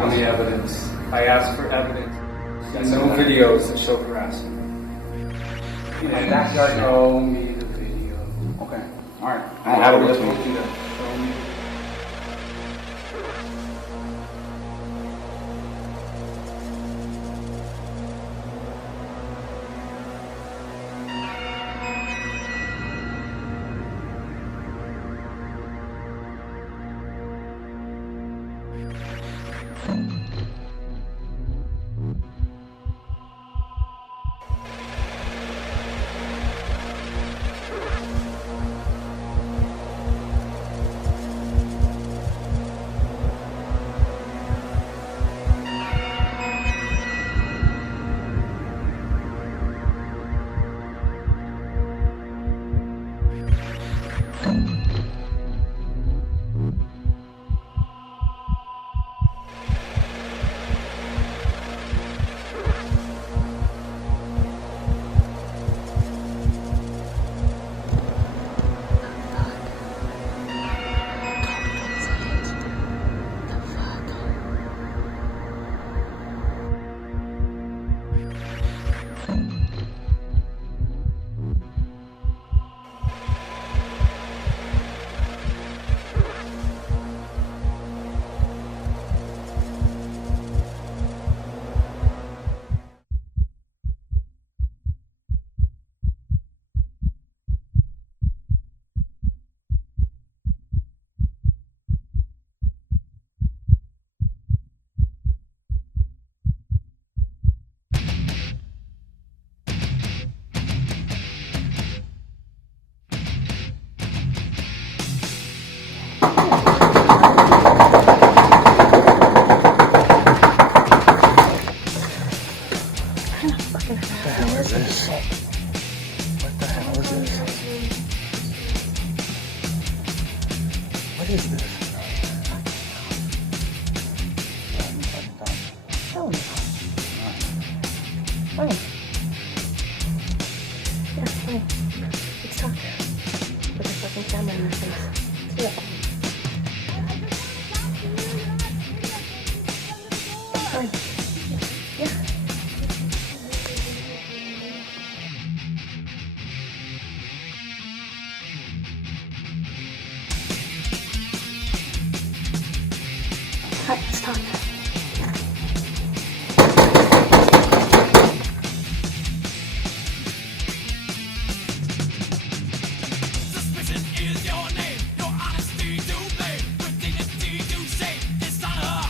on the evidence. I asked for evidence. No videos that show harassment. And backyard, show me the video. Okay. All right. I don't have it with me. Show me. Let's talk. Suspicion is your name. Your honesty to blame. With dignity to shame. Dishonor.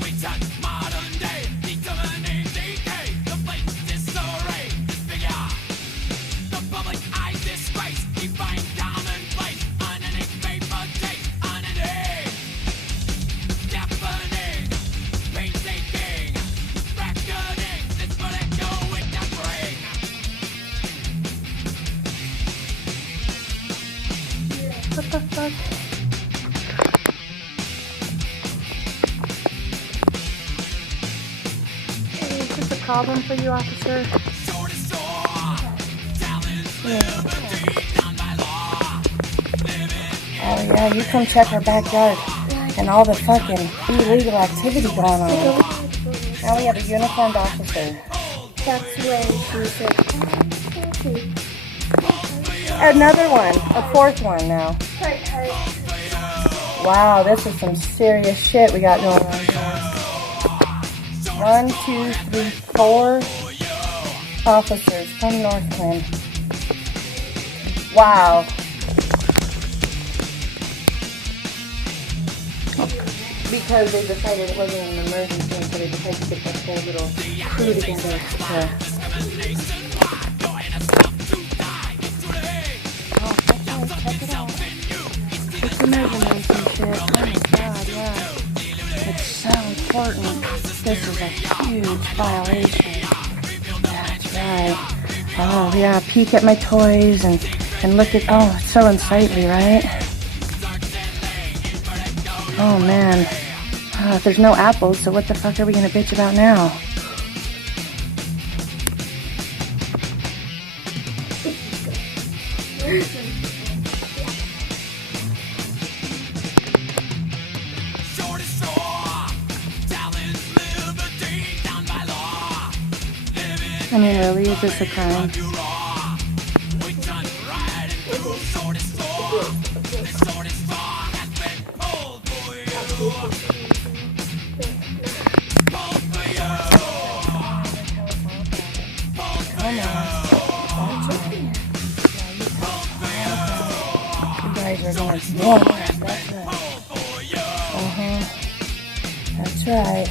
We touch modern day. Determining decay. The blatant disarray. Disfigure. The public eye disgrace. Define commonplace. Unending paper tape. Unending. Deafening. Painstaking. Reckoning. This will echo in the brain. What the fuck? Hey, is this a problem for you, officer? Shore to shore. Talents, liberty, done by law. Oh yeah, you come check our backyard and all the fucking illegal activity going on. Now we have a uniformed officer. That's when she said, Another one, a fourth one now. Wow, this is some serious shit we got going on here. 1, 2, 3, 4 officers from Northglenn. Wow. Because they decided it wasn't an emergency, so they decided to get that whole little crew together It's measurements and shit. Oh my god, yeah. It's so important. This is a huge violation. That's right. Oh yeah, peek at my toys and look at, oh, it's so unsightly, right? Oh man. There's no apples, so what the fuck are we gonna bitch about now? I mean, really, is this a crime? That's right.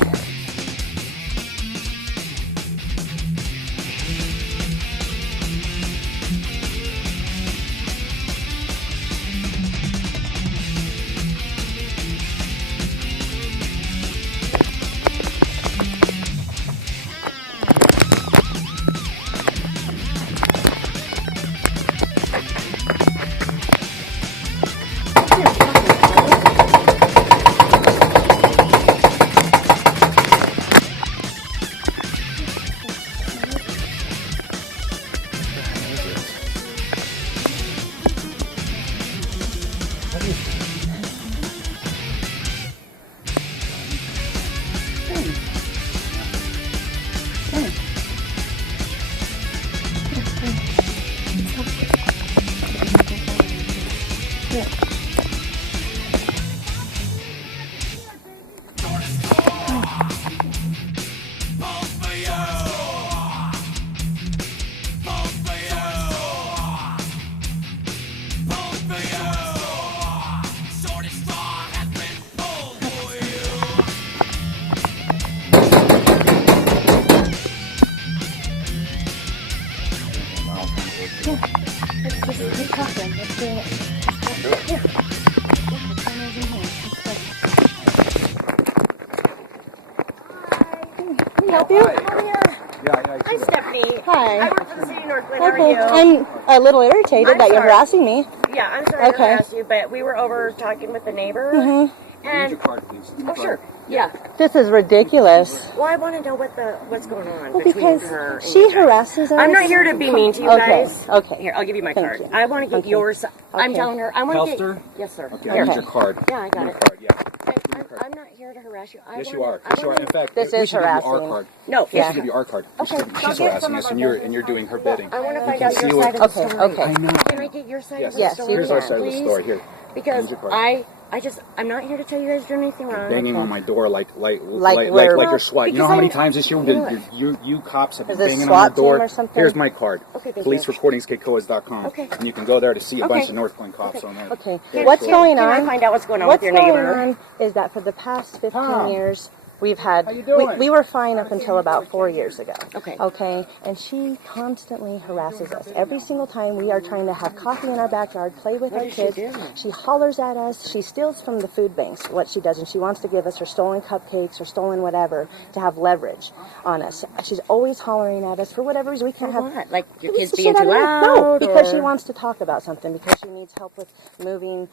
Help you? Hi, Stephanie. Hi. I work for the city of Northglenn. How are Okay, you? I'm a little irritated I'm that you're sorry. harassing me. Yeah, I'm sorry to harass you, but we were over talking with the neighbor. And Your card, please. oh, sure. Yeah. This is ridiculous. Well, I want to know what's going on Well, between because her and she you guys. harasses us. I'm not here to be mean to you Okay, guys. okay. Here, I'll give you my Thank card. you. I want to get Okay. yours. I'm Okay. telling her. I want to Pelster? get. Yes, sir. Okay, Here. here's your card. Yeah, I got Your it. card, yeah. I'm not here to harass you. Yes, you are. Yes, you are. In fact, This we is should give you our harassing. card. No. We should give you our card. Okay, She's I'll get harassing some us, of and you're doing her bidding. I want to We find can out your seal side it. of the story. Okay. I know. Can I get your side Yes. of the story? Here's our side of the please? story. Here. Because Here's your card. I'm not here to tell you guys do anything wrong. Banging on my door like we're- you're SWAT. You know how many times this year you cops have been Is this banging on SWAT our door? team or something? Here's my card. Okay, thank Police you. recordings KEKOAS.com. Okay. And you can go there to see a bunch Okay. of Northglenn cops on there. Okay. Can- What's can- going can on? I find out what's going on What's with your neighbor? going on is that for the past 15 Tom. years, we've had, How you doing? we were fine up until about 4 years ago. Okay. Okay. And she constantly harasses us. Every single time we are trying to have coffee in our backyard, play with our does she kids, do? she hollers at us. She steals from the food banks, what she does, and she wants to give us her stolen cupcakes or stolen whatever to have leverage on us. She's always hollering at us for whatever reason. We can't have. What? Like your It was kids the being shit too out of me. No, loud? because she or- wants to talk about something, because she needs help with moving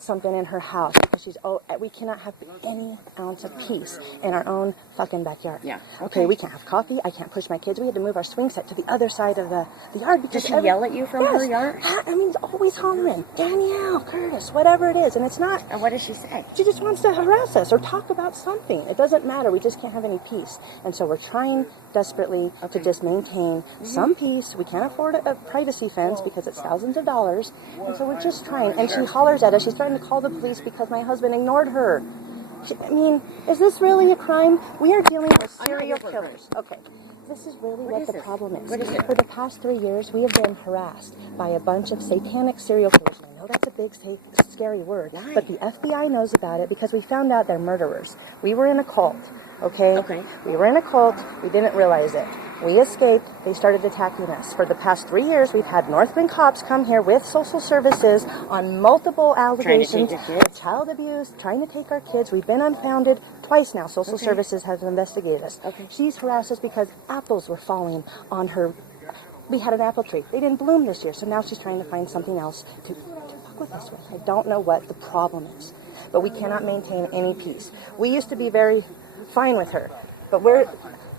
something in her house, because we cannot have any ounce of peace in our own fucking backyard. Yeah, Okay, okay. we can't have coffee. I can't push my kids. We had to move our swing set to the other side of the yard because Does she yell at you from her yard? I mean, always hollering, Danielle, Curtis, whatever it is, and it's not. And what does she say? She just wants to harass us or talk about something. It doesn't matter. We just can't have any peace. And so we're trying desperately to just maintain some peace. We can't afford a privacy fence because it's thousands of dollars. And so we're just trying. And she hollers at us. She's trying to call the police because my husband ignored her. I mean, is this really a crime? We are dealing with serial killers. Okay. This is really what the problem is. What is it? For the past 3 years, we have been harassed by a bunch of satanic serial killers. I know that's a big, scary word, Why? but the FBI knows about it because we found out they're murderers. We were in a cult, okay? Okay. We were in a cult. We didn't realize it. We escaped. They started attacking us. For the past 3 years, we've had Northglenn cops come here with social services on multiple allegations your kids? of child abuse, trying to take our kids. We've been unfounded twice now. Social services has investigated us. Okay. She's harassed us because apples were falling on her. We had an apple tree. They didn't bloom this year, so now she's trying to find something else to fuck with us with. I don't know what the problem is, but we cannot maintain any peace. We used to be very fine with her, but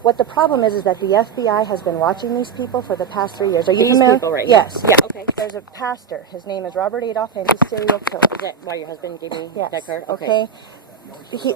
what the problem is that the FBI has been watching these people for the past 3 years. Are you These familiar? people right here? Yes. Yeah. Okay. There's a pastor. His name is Robert Adolph, and he's a serial killer. Is that why your husband gave me Yes. that card? Okay.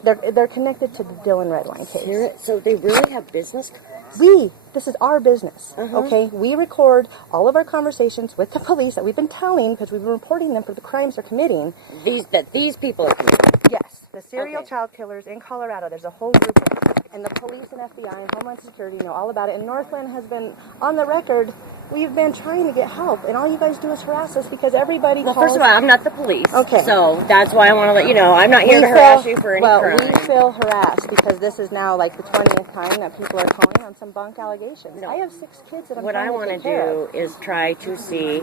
They're connected to the Dylan Redline case. So they really have business cards? This is our business, okay? We record all of our conversations with the police that we've been telling because we've been reporting them for the crimes they're committing. These people are committing. Yes, the serial child killers in Colorado. There's a whole group of them. And the police and FBI and Homeland Security know all about it. And Northglenn has been on the record. We've been trying to get help, and all you guys do is harass us because everybody calls. First of all, I'm not the police. Okay. So that's why I want to let you know I'm not here to harass you for any crime. We feel harassed because this is now like the 20th time that people are calling on some bunk allegations. No. I have 6 kids that I'm What trying I to want to take care of. do is try to see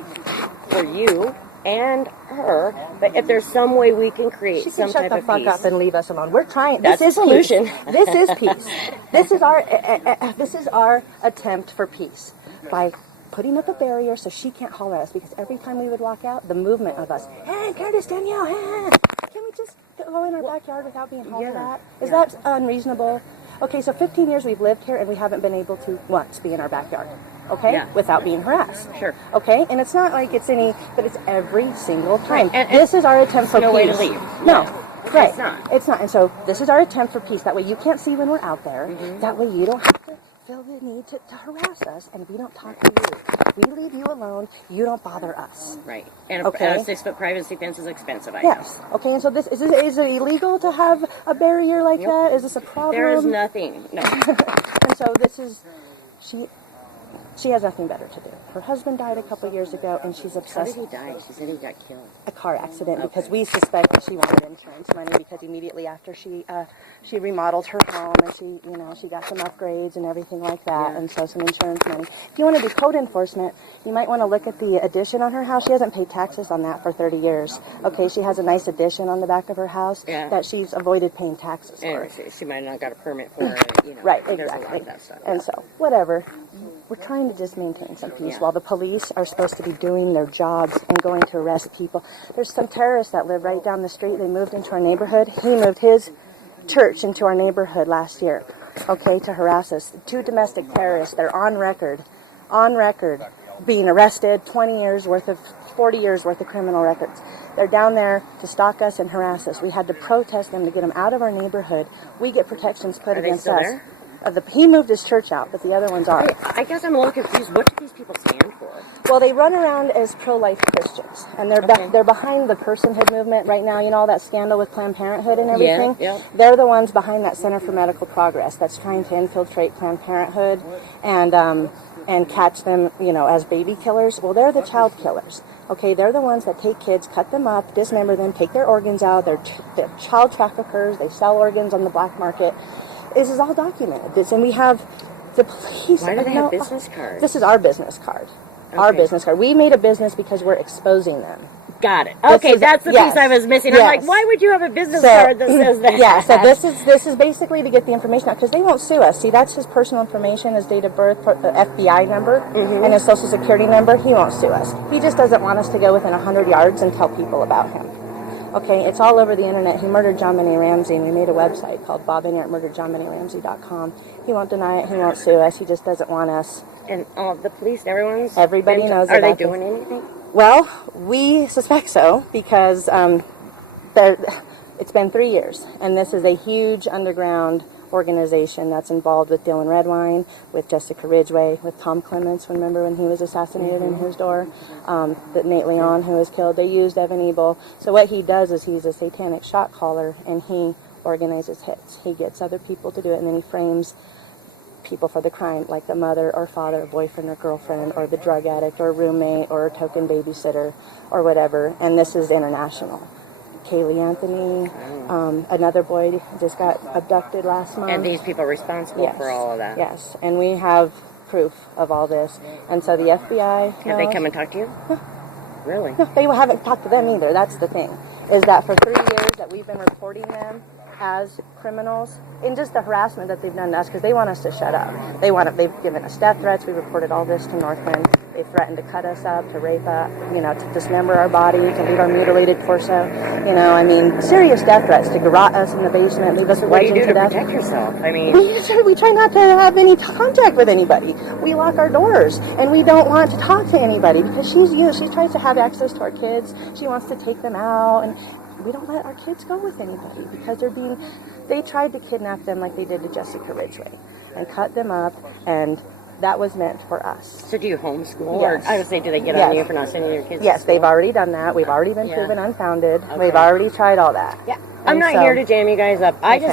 for you and her, but if there's some way we can create She some can type shut the of fuck peace. up and leave us alone. We're trying. That's This the is solution. Peace. This is peace. This is our attempt for peace by putting up a barrier so she can't holler at us, because every time we would walk out, the movement of us, hey, Curtis, Danielle, hey, can we just go in our backyard without being hollered at? Is that unreasonable? Okay, so 15 years we've lived here and we haven't been able to once be in our backyard. Okay? Yeah. Without being harassed. Sure. Okay? And it's not like it's any, but it's every single time. And this is our attempt for no peace. way to leave. No. Right. It's not. It's not. And so this is our attempt for peace. That way you can't see when we're out there. That way you don't have to feel the need to harass us, and we don't talk to you. We leave you alone. You don't bother us. Right. And Okay. a 6-foot privacy fence is expensive, I know. Yes. Okay. And so this is it illegal to have a barrier like that? Is this a problem? There is nothing. No. And so this is she has nothing better to do. Her husband died a couple years ago, and she's How obsessed. did he die? She said he got killed. A car accident, because we suspect that she wanted insurance money, because immediately after she remodeled her home and she got some upgrades and everything like that, and so some insurance money. If you want to do code enforcement, you might want to look at the addition on her house. She hasn't paid taxes on that for 30 years. Okay, she has a nice addition on the back of her house that she's avoided paying taxes for. And she might not got a permit for it, Right, There's exactly. a lot of that stuff. And so, whatever. We're trying to just maintain some peace while the police are supposed to be doing their jobs and going to arrest people. There's some terrorists that live right down the street. They moved into our neighborhood. He moved his church into our neighborhood last year, okay, to harass us. 2 domestic terrorists. They're on record, being arrested, 40 years worth of criminal records. They're down there to stalk us and harass us. We had to protest them to get them out of our neighborhood. We get protections put against us. There? He moved his church out, but the other ones are. I guess I'm a little confused. What do these people stand for? Well, they run around as pro-life Christians, and they're behind the personhood movement right now. You know all that scandal with Planned Parenthood and everything? Yeah. They're the ones behind that Center for Medical Progress that's trying to infiltrate Planned Parenthood and catch them, as baby killers. Well, they're the child killers. Okay, they're the ones that take kids, cut them up, dismember them, take their organs out. They're child traffickers. They sell organs on the black market. This is all documented. And we have the police. Why do they have business cards? This is our business card. Our business card. We made a business because we're exposing them. Got it. Okay, that's the piece I was missing. I'm like, why would you have a business card that says that? Yeah, so this is basically to get the information out, because they won't sue us. See, that's his personal information, his date of birth, FBI number, and his social security number. He won't sue us. He just doesn't want us to go within 100 yards and tell people about him. Okay, it's all over the internet. He murdered John Benet Ramsey, and we made a website called BobInnertMurderedJohnBenetRamsey.com. He won't deny it. He won't sue us. He just doesn't want us. And the police, everybody knows Are they about doing anything? Well, we suspect so, because it's been 3 years, and this is a huge underground organization that's involved with Dylan Redwine, with Jessica Ridgway, with Tom Clements. Remember when he was assassinated in his door? That Nate Leon, who was killed. They used Evan Ebel. So what he does is he's a satanic shot caller, and he organizes hits. He gets other people to do it, and then he frames people for the crime, like the mother or father, or boyfriend or girlfriend, or the drug addict or roommate or token babysitter or whatever. And this is international. Kaylee Anthony, another boy just got abducted last month. And these people are responsible for all of that? Yes, and we have proof of all this. And so the FBI Have they come and talked to you? Really? No, they haven't talked to them either. That's the thing, is that for 3 years that we've been reporting them as criminals, in just the harassment that they've done to us, because they want us to shut up. They've given us death threats. We reported all this to Northglenn. They threatened to cut us up, to rape us, to dismember our body, to leave our mutilated torso. Serious death threats, to garrote us in the basement, leave us What do you wedged do to to death. protect yourself? We try not to have any contact with anybody. We lock our doors, and we don't want to talk to anybody, because she tries to have access to our kids. She wants to take them out, and we don't let our kids go with anybody because they tried to kidnap them like they did to Jessica Ridgway and cut them up, and that was meant for us. So do you homeschool? Yes. Or I would say, do they get Yes. on you for not sending your kids? Yes, to they've school? already done that. We've already been Yeah. proven unfounded. Okay. We've already tried all that. Yeah, I'm And not so- here to jam you guys up. I Okay.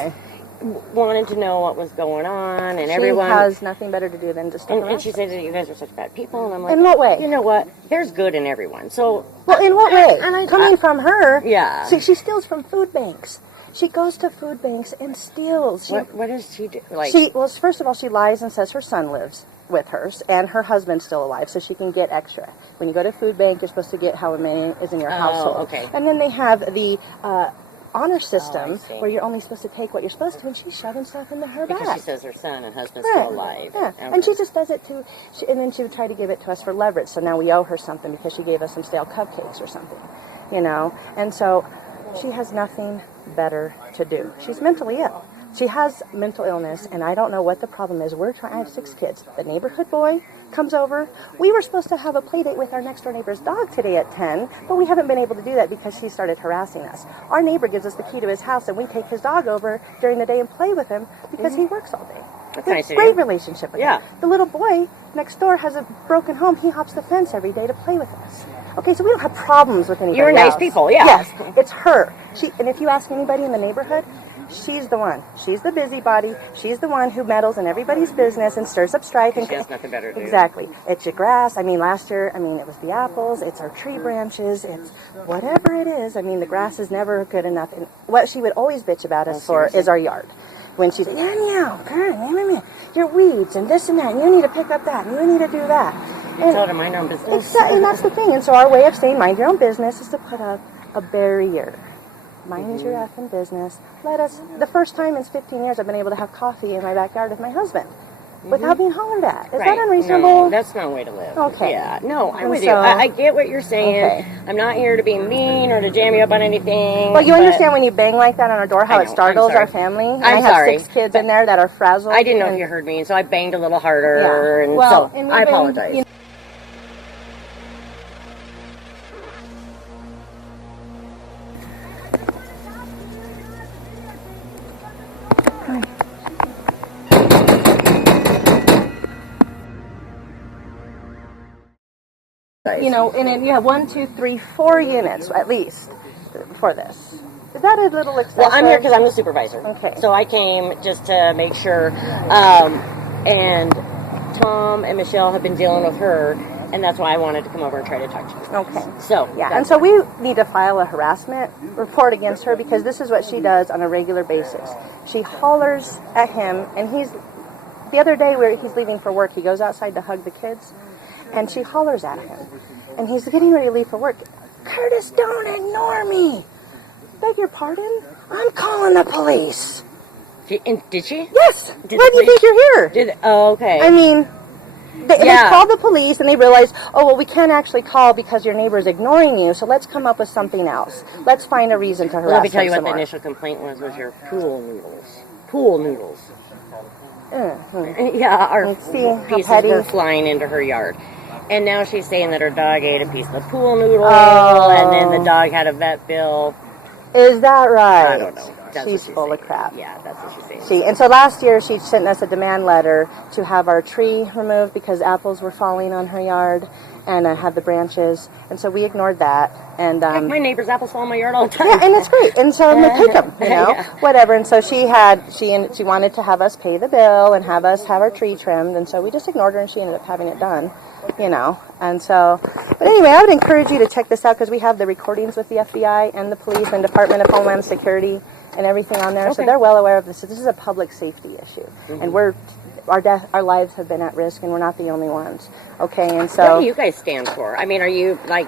just wanted to know what was going on, and She everyone. has nothing better to do than just to And harass she us. said that you guys are such bad people, and I'm like, In what way? You know what? There's good in everyone. So Well, in what way? And I- Coming from her, Yeah. she steals from food banks. She goes to food banks and steals. what does she do? Like, Well, first of all, she lies and says her son lives with her, and her husband's still alive, so she can get extra. When you go to food bank, you're supposed to get however many is in your household. okay. And then they have the honor system see. where you're only supposed to take what you're supposed to, and she's shoving stuff into her because bag. she says her son and husband's Right. still alive. Yeah, Okay. and she just does it too. And then she would try to give it to us for leverage. So now we owe her something because she gave us some stale cupcakes or something, you know. And so she has nothing better to do. She's mentally ill. She has mental illness, and I don't know what the problem is. I have 6 kids. The neighborhood boy comes over. We were supposed to have a play date with our next door neighbor's dog today at 10, but we haven't been able to do that because she started harassing us. Our neighbor gives us the key to his house, and we take his dog over during the day and play with him because he works all day. That's We have nice a of great you. relationship with Yeah. him. The little boy next door has a broken home. He hops the fence every day to play with us. Okay, so we don't have problems with anybody You're nice else. people, yeah. Yes, it's her. And if you ask anybody in the neighborhood, she's the one. She's the busybody. She's the one who meddles in everybody's business and stirs up strife. She has nothing better to do. Exactly. It's your grass. I mean, last year, it was the apples. It's our tree branches. It's whatever it is. The grass is never good enough. And what she would always bitch about us for is our yard. When she's like, your weeds and this and that, and you need to pick up that, and you need to do that. I told her mind her own business. Exactly, and that's the thing. And so our way of saying mind your own business is to put up a barrier. Mind your effing business. The first time in 15 years I've been able to have coffee in my backyard with my husband without being hollered at. Is that unreasonable? No, that's not a way to live. Okay. Yeah, no, I'm And with you. so- I get what you're saying. Okay. I'm not here to be mean or to jam you up on anything. Well, you but understand when you bang like that on our door how I it know, startles I'm sorry. our family? And I'm I have sorry, 6 kids in there that are frazzled. I didn't know if and- you heard me, and so I banged a little harder, Yeah. and Well, so and I we've been, apologize. you know, and then you have 1, 2, 3, 4 units at least for this. Is that a little excessive? Well, I'm here because I'm the supervisor. Okay. So I came just to make sure. And Tom and Michelle have been dealing with her, and that's why I wanted to come over and try to talk to you. Okay. So, Yeah, that's and so we need to file a harassment report against her because this is what she does on a regular basis. She hollers at him, and the other day where he's leaving for work, he goes outside to hug the kids, and she hollers at him. And he's getting ready to leave for work. Curtis, don't ignore me. Beg your pardon? I'm calling the police. Did she? Yes. Did Why the do you think you're here? Oh, okay. They Yeah. called the police and they realized, we can't actually call because your neighbor's ignoring you, so let's come up with something else. Let's find a reason to harass Let me tell you her what the some more. initial complaint was your pool noodles. Pool noodles. Mhm. Yeah, our See how pieces petty? were flying into her yard. And now she's saying that her dog ate a piece of the pool noodle, Oh. and then the dog had a vet bill. Is that right? I don't know. That's what She's she's full of saying. crap. Yeah, that's what she's saying. And so last year she sent us a demand letter to have our tree removed because apples were falling on her yard and have the branches. And so we ignored that. And Heck, my neighbor's apples fall in my yard all the time. yeah, and it's great. And so take them, Yeah. whatever. And so she wanted to have us pay the bill and have us have our tree trimmed. And so we just ignored her, and she ended up having it done, And so, but anyway, I would encourage you to check this out because we have the recordings with the FBI and the police and Department of Homeland Security and everything on there. So Okay. they're well aware of this. So this is a public safety issue, and our lives have been at risk, and we're not the only ones. Okay, and so What do you guys stand for? I mean, are you like,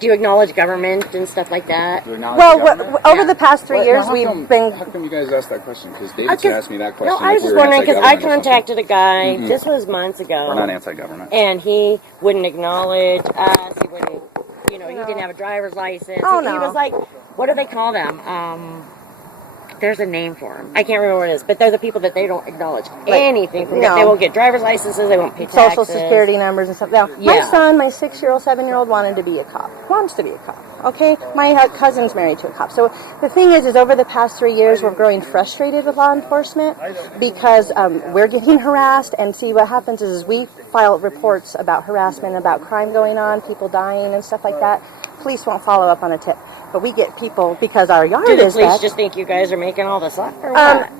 do you acknowledge government and stuff like that? over the past 3 years, we've been. How come you guys asked that question? Because Davidson asked me that question. No, I was like just we were wondering because I anti-government or contacted a guy. Mhm. This was months ago. something. We're not anti-government. And he wouldn't acknowledge us. He wouldn't, he didn't have a driver's license. Oh, He no. was like, what do they call them? There's a name for them. I can't remember what it is, but they're the people that they don't acknowledge anything from. no. They won't get driver's licenses. They won't pay taxes. Social security numbers and stuff. Now, my Yeah. son, my 6-year-old, 7-year-old, wanted to be a cop. Wants to be a cop. Okay, my cousin's married to a cop. So the thing is over the past 3 years, we're growing frustrated with law enforcement because we're getting harassed. And see, what happens is we file reports about harassment, about crime going on, people dying and stuff like that. Police won't follow up on a tip, but we get people because our yard Do the is police back. just think you guys are making all this up? Or what?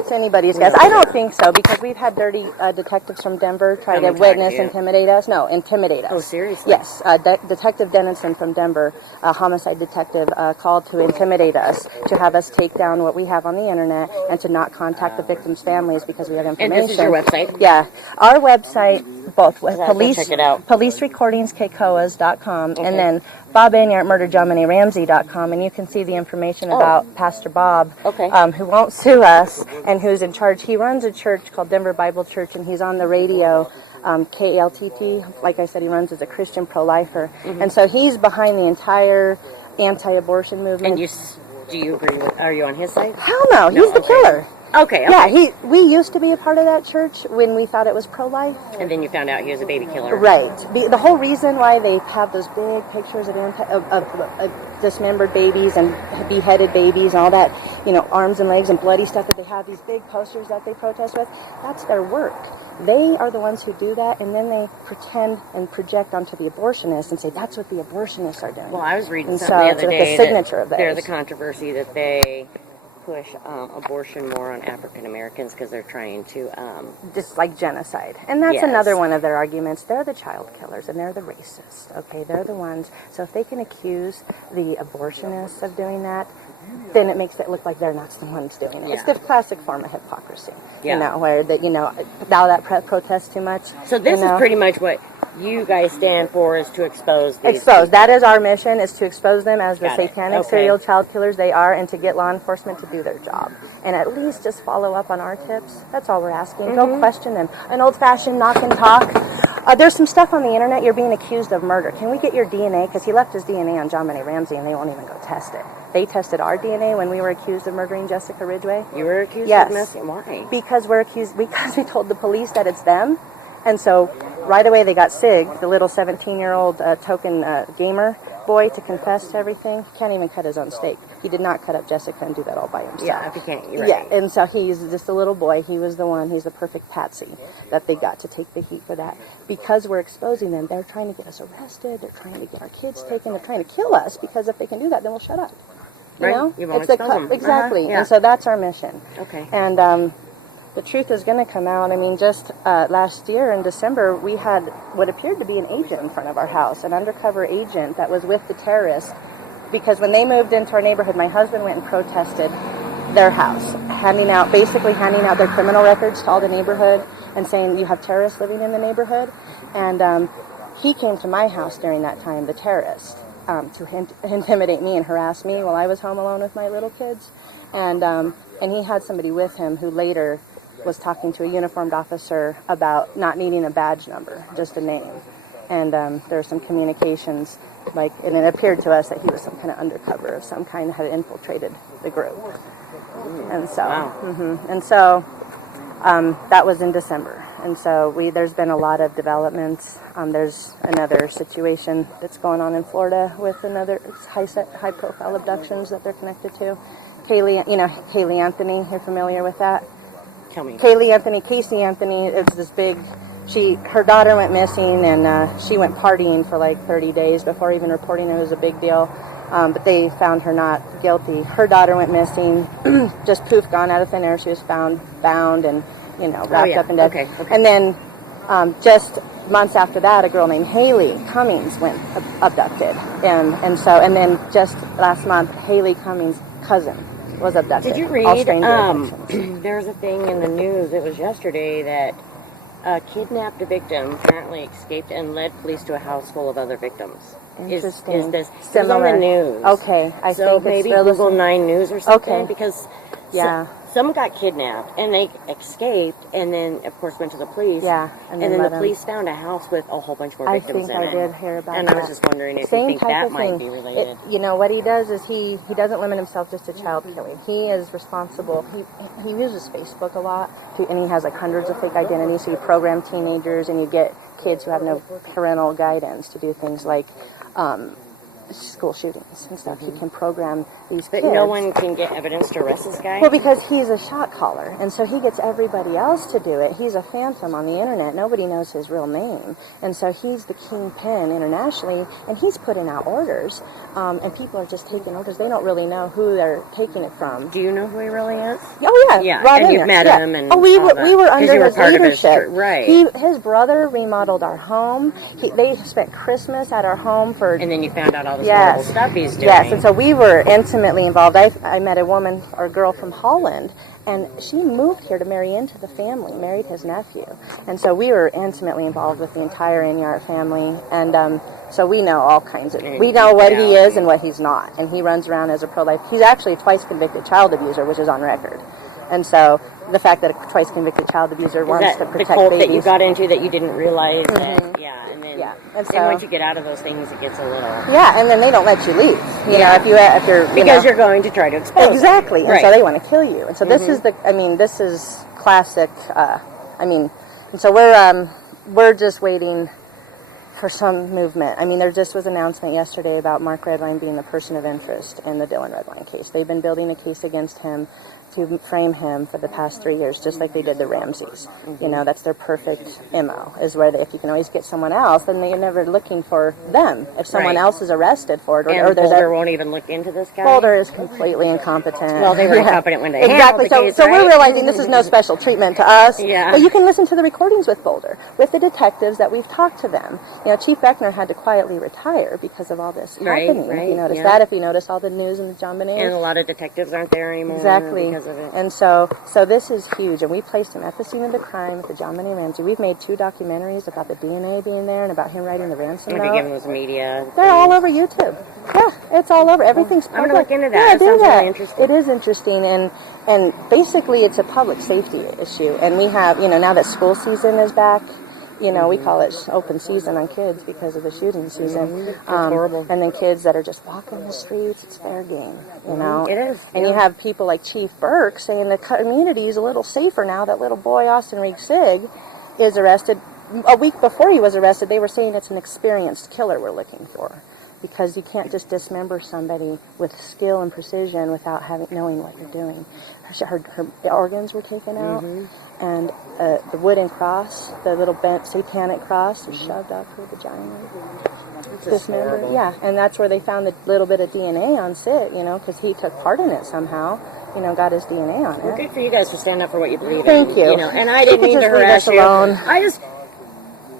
It's anybody's guess. I don't think so because we've had dirty detectives from Denver try Come to and talk to witness, you. intimidate us. No, intimidate us. Oh, seriously? Yes. Detective Dennison from Denver, a homicide detective, called to intimidate us, to have us take down what we have on the internet and to not contact the victims' families because we have information. And this is your website? Yeah. Our website, both with I'll go check it out. police recordings, KEKOAS.com, and then Bob Anyart, MurderJohnMoneyRamsey.com, and you can see the information about Pastor Bob, who won't sue us and who's in charge. He runs a church called Denver Bible Church, and he's on the radio, KLTT. Like I said, he runs as a Christian pro-lifer. And so he's behind the entire anti-abortion movement. And do you agree with, are you on his side? Hell no, he's the killer. Okay. Yeah, we used to be a part of that church when we thought it was pro-life. And then you found out he was a baby killer. Right. The whole reason why they have those big pictures of dismembered babies and beheaded babies and all that, arms and legs and bloody stuff that they have, these big posters that they protest with, that's their work. They are the ones who do that, and then they pretend and project onto the abortionists and say that's what the abortionists are doing. Well, I was reading and something the other day the signature of that there's a theirs. controversy that they push abortion more on African Americans because they're trying to just like genocide. And that's another one of their arguments. They're the child killers and they're the racists. Okay, they're the ones. So if they can accuse the abortionists of doing that, then it makes it look like they're not the ones doing it. It's the classic form of hypocrisy. Where that now that protests too much. So this is pretty much what you guys stand for, is to expose these Expose. people. That is our mission, is to expose them as the Got it. satanic Okay. serial child killers they are, and to get law enforcement to do their job. And at least just follow up on our tips. That's all we're asking. Go question them. An old-fashioned knock and talk. There's some stuff on the internet. You're being accused of murder. Can we get your DNA? Because he left his DNA on John Money Ramsey, and they won't even go test it. They tested our DNA when we were accused of murdering Jessica Ridgway. You were accused Yes. of messing? Why? Because we told the police that it's them. And so right away they got Sig, the little 17-year-old token gamer boy, to confess to everything. He can't even cut his own steak. He did not cut up Jessica and do that all by himself. Yeah, if you can't, you're Yeah, right. and so he's just a little boy. He was the one. He's the perfect patsy that they got to take the heat for that. Because we're exposing them, they're trying to get us arrested. They're trying to get our kids taken. They're trying to kill us because if they can do that, then we'll shut up. You Right. know? You won't It's expose them. exactly. Yeah. And so that's our mission. Okay. And the truth is going to come out. I mean, just last year in December, we had what appeared to be an agent in front of our house, an undercover agent that was with the terrorists. Because when they moved into our neighborhood, my husband went and protested their house, handing out their criminal records to all the neighborhood and saying, you have terrorists living in the neighborhood. And he came to my house during that time, the terrorist, to intimidate me and harass me while I was home alone with my little kids. And he had somebody with him who later was talking to a uniformed officer about not needing a badge number, just a name. And there were some communications, and it appeared to us that he was some kind of undercover of some kind, had infiltrated the group. And so, that was in December. And so there's been a lot of developments. There's another situation that's going on in Florida with another high-profile abductions that they're connected to. Kaylee Anthony, you're familiar with that? Tell me. Casey Anthony, it's this big, her daughter went missing and she went partying for like 30 days before even reporting it was a big deal. But they found her not guilty. Her daughter went missing, just poof, gone out of thin air. She was found and, wrapped up in death. Okay. And then just months after that, a girl named Haley Cummings went abducted. And then just last month, Haley Cummings' cousin was abducted. Did you All read, stranger abductions. there's a thing in the news, it was yesterday, that a kidnapped victim apparently escaped and led police to a house full of other victims. Interesting. Is this Similar. It was on the news? Okay, I so think maybe it's Google 9 News or something, Okay. because Yeah. some got kidnapped and they escaped and then of course went to the police. Yeah, and and then then the police found a house with a whole bunch more I victims think in I it. did hear about and that. I was just wondering if Same you think type that of might thing. be related. What he does is he doesn't limit himself just to child killing. He is responsible. He uses Facebook a lot, and he has like hundreds of fake identities. So you program teenagers, and you get kids who have no parental guidance to do things like school shootings and stuff. He can program these But kids. no one can get evidence to arrest this guy? Well, because he's a shot caller, and so he gets everybody else to do it. He's a phantom on the internet. Nobody knows his real name. And so he's the kingpin internationally, and he's putting out orders, and people are just taking orders. They don't really know who they're taking it from. Do you know who he really is? Oh, yeah. Yeah, Rod and you've Innes, met yeah. him and Oh, we all were, that. we were 'Cause under you were his part of his leadership. right. His brother remodeled our home. They spent Christmas at our home for... And then you found out all this Yes. horrible stuff he's doing. Yes, and so we were intimately involved. I met a woman or a girl from Holland, and she moved here to marry into the family, married his nephew. And so we were intimately involved with the entire Inyart family, and so we know all kinds of... We know what he is and what he's not, and he runs around as a pro-life... He's actually a twice convicted child abuser, which is on record. And so the fact that a twice convicted child abuser wants to the protect cult babies... that you got into that you didn't realize that, and then, Yeah, and then so- once you get out of those things, it gets a little... Yeah, and then they don't let you leave. You know, if you're... Because you're going to try to expose them. Exactly, and Right. so they want to kill you. And so this is this is classic, and so we're just waiting for some movement. I mean, there just was an announcement yesterday about Mark Redline being the person of interest in the Dylan Redline case. They've been building a case against him to frame him for the past 3 years, just like they did the Ramseys. You know, that's their perfect MO, is where if you can always get someone else, then they're never looking for them. If someone Right. else is arrested for it, And or there's Boulder won't even look into this guy? Boulder is completely incompetent. Well, they were incompetent when they exactly. handled the case, So right? we're realizing this is no special treatment to us. Yeah. But you can listen to the recordings with Boulder, with the detectives that we've talked to them. You know, Chief Beckner had to quietly retire because of all this Right, happening. If right, you notice yeah. that, if you notice all the news in the John Bonet. And a lot of detectives aren't there anymore Exactly. because of it. And so this is huge, and we placed him at the scene of the crime with the John Bonet Ramsey. We've made 2 documentaries about the DNA being there and about him writing the ransom Maybe note. give those media. They're all over YouTube. Yeah, it's all over. Everything's I'm public. gonna look into that. Yeah, That do sounds that. really interesting. It is interesting, and basically it's a public safety issue. And we have, now that school season is back, we call it open season on kids because of the shooting season. That's horrible. And then kids that are just walking the streets, it's fair game, It is, And you have people like Chief Burke saying the community is a little safer now that little boy, Austin Reed Sig, is arrested. A week before he was arrested, they were saying it's an experienced killer we're looking for. Because you can't just dismember somebody with skill and precision without knowing what you're doing. Her organs were taken out, and the wooden cross, the little bent satanic cross, was shoved up her vagina. Dismembered. Yeah, and that's where they found the little bit of DNA on Sid, because he took part in it somehow. Got his DNA on Well, it. good for you guys to stand up for what you believe in. Thank you. And I You didn't could mean to just leave harass us you. alone.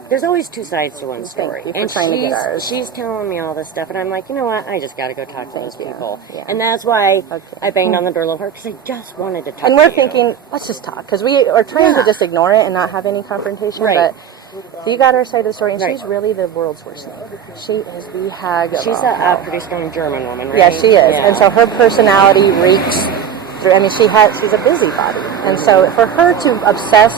There's always 2 sides to one story. you for And trying to get ours. she's telling me all this stuff, and I'm like, you know what? I just got to go talk to those you. people. Yeah. And that's why Okay. I banged on the door a little hard, because I just wanted to talk And to we're you. thinking, let's just talk, because we are trying to just ignore it and not have any confrontation. Right. But you got our side of the story, and Right. she's really the world's worst snake. She is the hag of She's all a hell. pretty strong German woman, right? Yeah, she is. Yeah. And so her personality reeks through. I mean, she's a busybody, and so for her to obsess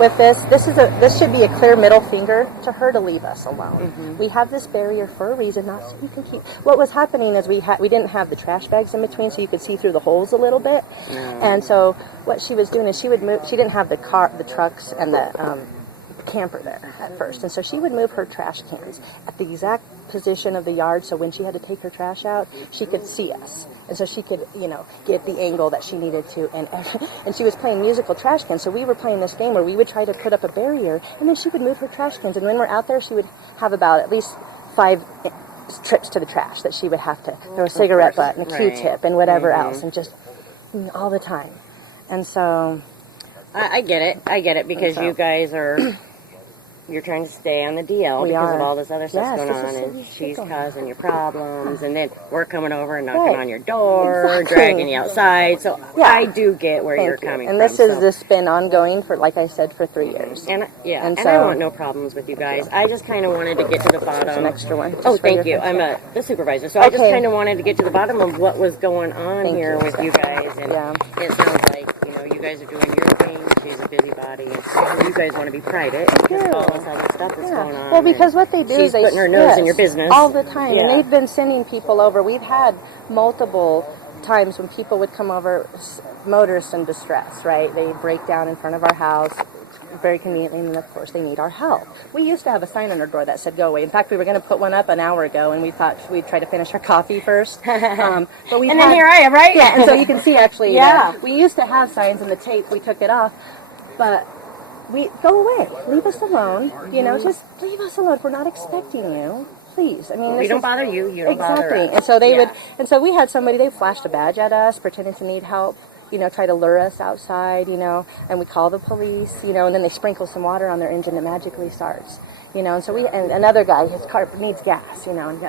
with this should be a clear middle finger to her to leave us alone. We have this barrier for a reason, not so you can keep. What was happening is we didn't have the trash bags in between, so you could see through the holes a little bit. And so what she was doing is she would move. She didn't have the trucks and the camper there at first, and so she would move her trash cans at the exact position of the yard, so when she had to take her trash out, she could see us, and so she could get the angle that she needed to, and she was playing musical trash cans. So we were playing this game where we would try to put up a barrier, and then she would move her trash cans, and when we're out there, she would have about at least 5 trips to the trash that she would have to throw a cigarette butt and a Q-tip and whatever else, and just all the time. And so I get it, because you guys you're trying to stay on the DL We because are. of all this other stuff Yes, going this is on, so and much she's going causing you problems, and then we're coming over and knocking Right. on your door, Exactly. dragging you outside. So Yeah. I do get where you're Thank you. coming And from. this has so. this been ongoing for, like I said, for 3 years. And And I so- want no problems with you guys. I just kind of wanted to get to the bottom. There's an extra one. just Oh, for thank your you. I'm attention. the supervisor, so I just Okay. kind of wanted to get to the bottom of what was going on Thank here you. with you guys. And Yeah. it sounds like you guys are doing your thing. She's a busybody, and you guys want to be private because of all this other stuff that's going on. Well, because and what they do she's is they putting her nose in your business all the time, and Yeah. they've been sending people over. We've had multiple times when people would come over, motorists in distress, right? They break down in front of our house, very conveniently, and of course they need our help. We used to have a sign on our door that said "Go away." In fact, we were going to put one up an hour ago, and we thought we'd try to finish our coffee first. But we And then here I am, right? Yeah, and so you can see actually. Yeah. We used to have signs in the tape. We took it off, but we go away. Leave us alone. You know, just leave us alone. We're not expecting you. Please. I mean, We don't bother you. You don't bother exactly. us. And so they Yeah. would, and so we had somebody. They flashed a badge at us, pretending to need help. You know, try to lure us outside. You know, and we call the police. You know, and then they sprinkle some water on their engine. It magically starts. You know, and so and another guy, his car needs gas. You know, and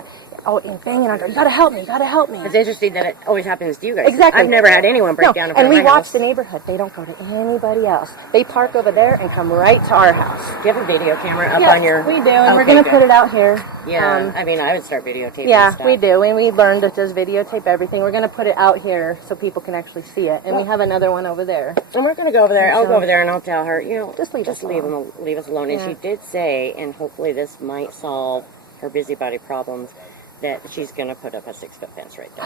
banging on, you gotta help me, gotta help me. It's interesting that it always happens to you guys. Exactly. I've never had anyone break down in front and of we my watch house. the neighborhood. They don't go to anybody else. They park over there and come right to our house. Do you have a video camera up Yes, on your... we do, and we're Okay, going to good. put it out here. Yeah, I mean, I would start videotaping Yeah, stuff. we do, and we learned to just videotape everything. We're going to put it out here so people can actually see it, and we have another one over there. And we're going to go over there. I'll go over there and I'll tell her, you know, Just leave us leave alone. us alone. And Yeah. she did say, and hopefully this might solve her busybody problems, that she's going to put up a 6-foot fence right there.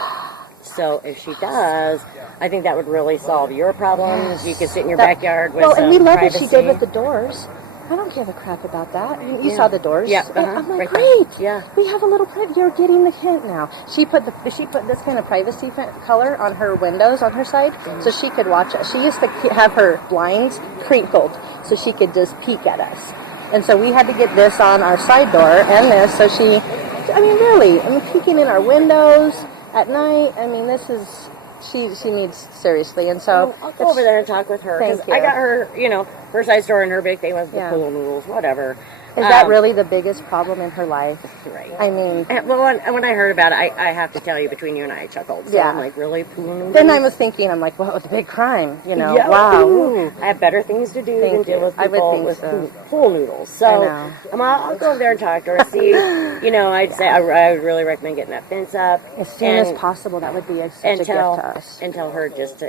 So if she does, I think that would really solve your problems. You could sit in your backyard with and we love privacy. what she did with the doors. I don't give a crap about that. You saw the doors. Yeah, And I'm like, right great. there. Yeah. We have a little You're getting the hint now. She put this kind of privacy color on her windows on her side, so she could watch us. She used to have her blinds crinkled so she could just peek at us. And so we had to get this on our side door and this, so she, I mean, really, peeking in our windows at night. I mean, this is, she needs seriously. And so I'll go over there and talk with her. 'Cause Thank you. I got her, you know, her side store and her big thing was the Yeah. pool noodles, whatever. Is that really the biggest problem in her life? Right. I mean, Well, when I heard about it, I have to tell you, between you and I chuckled. So Yeah. I'm like, really? Pool noodles? then I was thinking, I'm like, well, it's a big crime, you know? Yeah. Wow. Ooh. I have better things to do than Thank deal you. with I would people think with so. pool noodles. So I know. I'll go over there and talk to her. See, you know, I'd say I would really recommend getting that fence up As soon as possible, that would be such a gift to us. and tell her just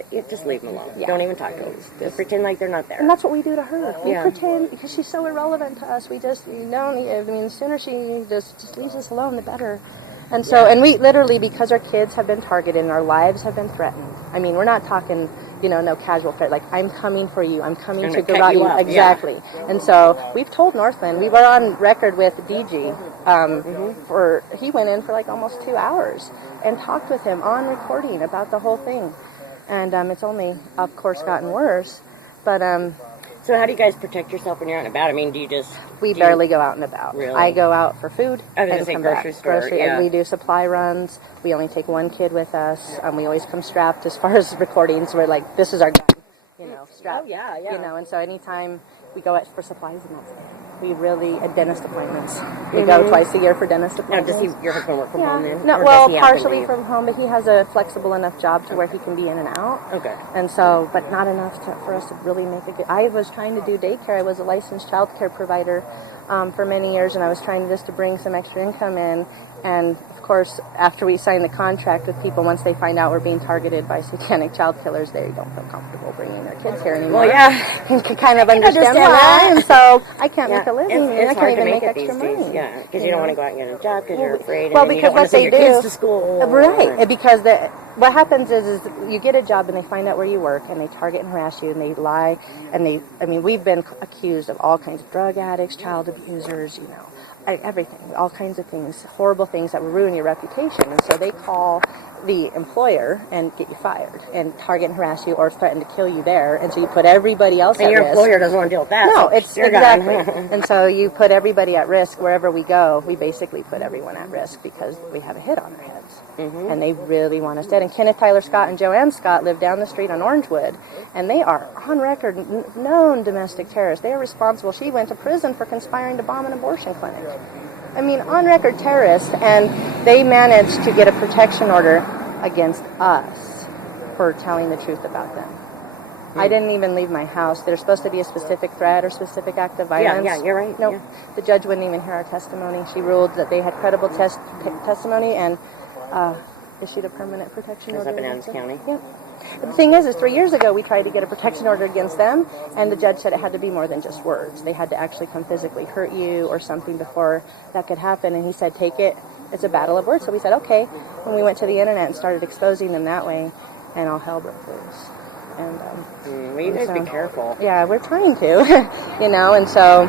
leave them alone. Yeah. Don't even talk to them. Just pretend like they're not there. And that's what we do to her. We Yeah. pretend, because she's so irrelevant to us. We don't, I mean, the sooner she just leaves us alone, the better. And so, and we literally, because our kids have been targeted and our lives have been threatened. I mean, we're not talking, you know, no casual threat. Like, I'm coming for you. I'm coming I'm to gonna cut garrote you you. up, Exactly. And so, we've told Northglenn. We were on record with DG. He went in for like almost 2 hours and talked with him on recording about the whole thing. And it's only, of course, gotten worse. But So how do you guys protect yourself when you're out and about? I mean, we barely go out and about. Really? I go out for food I was gonna and say come grocery back. store, yeah. And we do supply runs. We only take one kid with us. We always come strapped. As far as recordings, we're like, this is our gun, you know, strapped. Oh, yeah, yeah. You know, and so anytime we go out for supplies and that's it. We really, dentist appointments. We go twice a year for dentist Now, appointments. does your husband work from home then? No, Or well, does he have to partially leave? from home, but he has a flexible enough job to where he can be in and out. Okay. And so, but not enough for us to really make a good. I was trying to do daycare. I was a licensed child care provider for many years, and I was trying just to bring some extra income in. And of course, after we sign the contract with people, once they find out we're being targeted by satanic child killers, they don't feel comfortable bringing their kids here anymore. Well, yeah. And can kind of understand understand why. that. And so I can't Yeah, make a living. it's and I hard can't to even make make it these extra days. money. Yeah, because you don't want to go out and get a job because you're afraid. Well, and then you because don't want what to send they your do, kids to school. right? Because what happens is you get a job and they find out where you work and they target and harass you and they lie and we've been accused of all kinds of drug addicts, child abusers, you know, everything, all kinds of things, horrible things that will ruin your reputation. And so they call the employer and get you fired and target and harass you or threaten to kill you there. And so you put everybody else And at your risk. employer doesn't want to deal with that. No, so it's you're gone. exactly. And so you put everybody at risk wherever we go. We basically put everyone at risk because we have a hit on our heads. And they really want us dead. And Kenneth Tyler Scott and Joanne Scott live down the street on Orangewood. And they are on record known domestic terrorists. They are responsible. She went to prison for conspiring to bomb an abortion clinic. I mean, on record terrorists. And they managed to get a protection order against us for telling the truth about them. I didn't even leave my house. There's supposed to be a specific threat or specific act of violence. Yeah, you're right. Nope. Yeah. The judge wouldn't even hear our testimony. She ruled that they had credible testimony and issued a permanent protection It was order. up in Adams County. Yep. The thing is 3 years ago we tried to get a protection order against them, and the judge said it had to be more than just words. They had to actually come physically hurt you or something before that could happen. And he said, take it. It's a battle of words. So we said, okay. And we went to the internet and started exposing them that way, and all hell broke loose. And Well, you guys so- be careful. yeah, we're trying to, you know, and so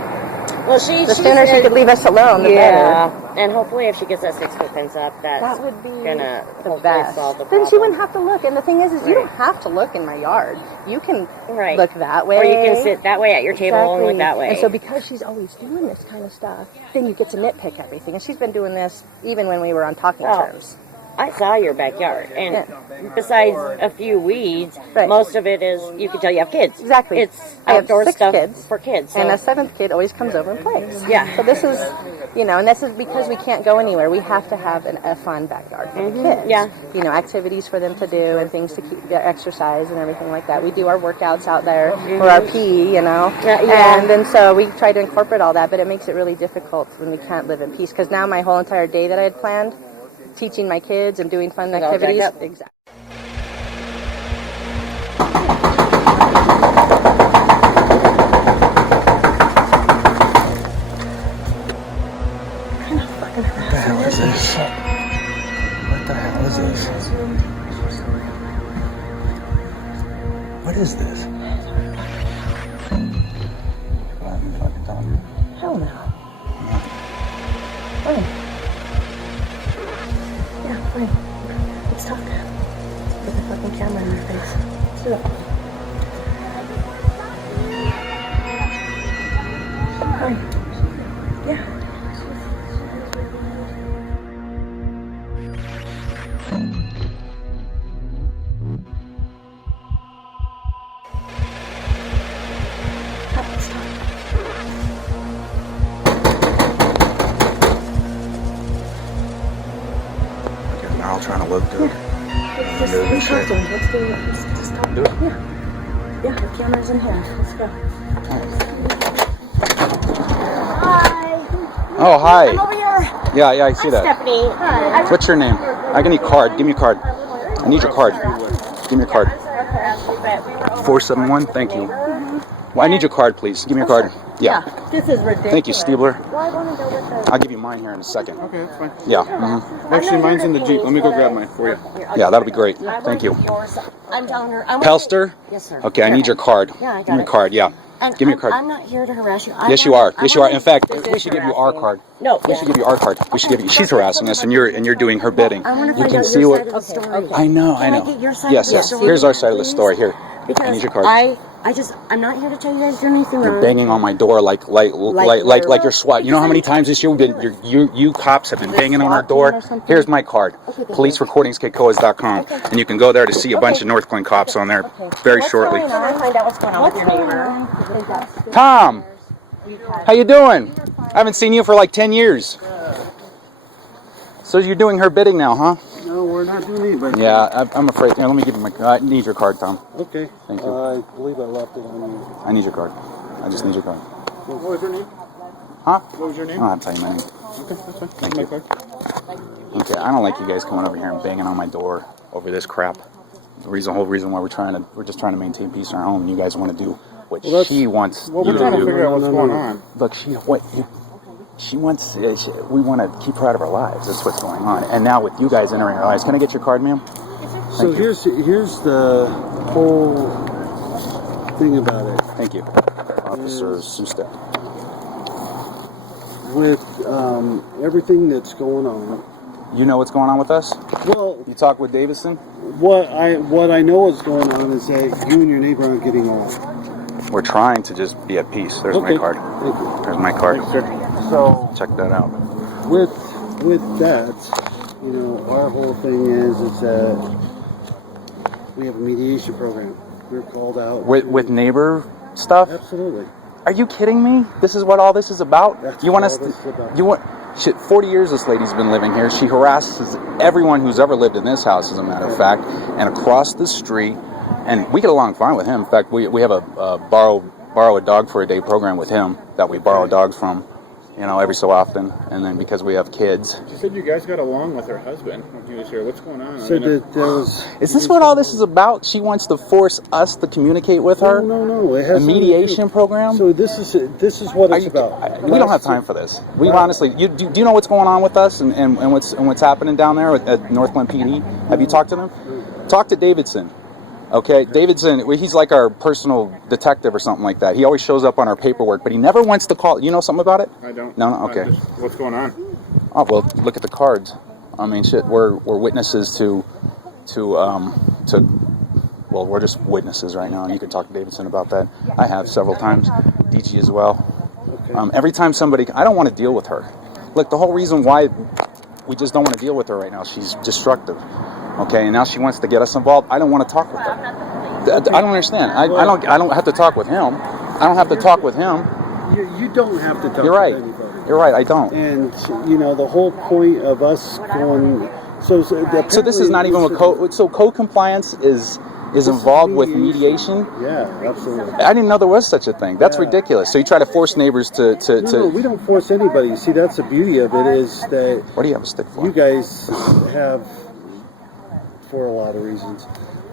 Well, the sooner she could leave us alone, the better. and hopefully if she gets that 6-foot fence up, that's That would be gonna the hopefully best. solve the problem. Then she wouldn't have to look. And the thing is you Right. don't have to look in my yard. You can Right. look that way. Or you can sit that way at your table and look Exactly. that way. And so because she's always doing this kind of stuff, then you get to nitpick everything. And she's been doing this even when we were on talking Oh. terms. I saw your backyard, and besides a few weeds, Right. most of it is, you can tell you have kids. Exactly. It's I have outdoor 6 stuff kids, for kids. So. And a 7th kid always comes over and plays. Yeah. So this is, you know, and this is because we can't go anywhere. We have to have a fun backyard for the kids. Yeah. You know, activities for them to do and things to keep exercise and everything like that. We do our workouts out there for our PE, you know. Yeah. And then so we try to incorporate all that, but it makes it really difficult when we can't live in peace. Because now my whole entire day that I had planned, teaching my kids and doing fun activities. Exactly. What the hell is this? What the hell is this? What is this? Let me fucking talk. Hell no. Fine. Yeah, fine. Let's talk. Put the fucking camera in your face. Let's do it. Fine. Yeah. Let's talk. Okay, now I'm trying to look good. Let's just talk to him. Let's do it. Let's just talk. Do it? Yeah. Yeah, the camera's in here. Let's go. Oh, hi. Over here. Yeah, I see that. Stephanie. Hi. What's your name? I can need your card. Give me your card. I need your card. Give me your card. 471. Thank you. Well, I need your card, please. Give me your card. Yeah. This is ridiculous. Thank you, Stiebler. Well, I want to go with the... I'll give you mine here in a second. Okay, that's fine. Yeah. mhm. Actually, mine's in the Jeep. Let me go grab mine for you. Yeah, that'll be great. Thank you. I'm telling her. I'm Pelster? Yes, sir. Okay, I need your card. Yeah, I got Give me it. your card, yeah. And Give me your card. I'm not here to harass you. Yes, you are. Yes, you are. In fact, we should give you our card. No. We should give you our card. We should give you. She's harassing us, and you're doing her bidding. I want to You find can out see your what. side of the story. I know. Can I know. I get your side Yes, of the yes. story? Here's our side of the please? story. Here. Because I need your card. I'm not here to tell you guys do anything You're wrong. banging on my door like you're SWAT. You know how many times this year you cops have been banging on our door? Here's my card. Police recordings, KEKOAS.com, and you can go there to see a bunch of Northglenn cops on there very shortly. I'm going to find out what's going on with your neighbor. Tom, how you doing? I haven't seen you for like 10 years. So you're doing her bidding now, huh? No, we're not doing anybody. Yeah, I'm afraid. Here, let me give you my. I need your card, Tom. Okay. Thank you. I believe I left it on you. I need your card. I just need your card. What was your name? Huh? What was your name? I'll tell you my name. Okay, that's fine. Thank you. Okay, I don't like you guys coming over here and banging on my door over this crap. The whole reason why we're just trying to maintain peace in our home. And you guys want to do what she wants Well, you we're trying to do. figure out what's going on. Look, she wants. We want to keep her out of our lives. That's what's going on. And now with you guys entering our lives, can I get your card, ma'am? So here's the whole thing about it. Thank you, Officer Susta. With everything that's going on. You know what's going on with us? Well, You talk with Davison? what I know is going on is that you and your neighbor aren't getting along. We're trying to just be at peace. There's my Okay. card. Thank you. There's my card. So Check that out. with that, you know, our whole thing is that we have a mediation program. We're called out With neighbor stuff? Absolutely. Are you kidding me? This is what all this is about? That's You want all us this is about. you want shit, 40 years this lady's been living here. She harasses everyone who's ever lived in this house, as a matter of fact, and across the street. And we get along fine with him. In fact, we have a borrow a dog for a day program with him that we borrow dogs from, you know, every so often. And then because we have kids. She said you guys got along with her husband when he was here. What's going on? So that there was. Is this what all this is about? She wants to force us to communicate with her? No. It has A nothing to do- mediation program? So this is what it's about. We don't have time for this. We honestly, do you know what's going on with us and what's happening down there at Northglenn PD? Have you talked to them? Talk to Davidson. Okay, Davidson, he's like our personal detective or something like that. He always shows up on our paperwork, but he never wants to call. You know something about it? I don't. No, okay. What's going on? Oh well, look at the cards. I mean, shit, we're witnesses to well, we're just witnesses right now, and you can talk to Davidson about that. I have several times, DG as well. Okay. Every time somebody, I don't want to deal with her. Look, the whole reason why we just don't want to deal with her right now, she's destructive. Okay, and now she wants to get us involved. I don't want to talk with her. I don't understand. I don't have to talk with him. I don't have to talk with him. You don't have to talk You're right. with anybody. You're right. I don't. And you know the whole point of us going. So this is not even a code. So code compliance is involved with mediation. Yeah, absolutely. I didn't know there was such a thing. That's ridiculous. So you try to force neighbors to. No, we don't force anybody. See, that's the beauty of it is that. What do you have a stick for? You guys have, for a lot of reasons,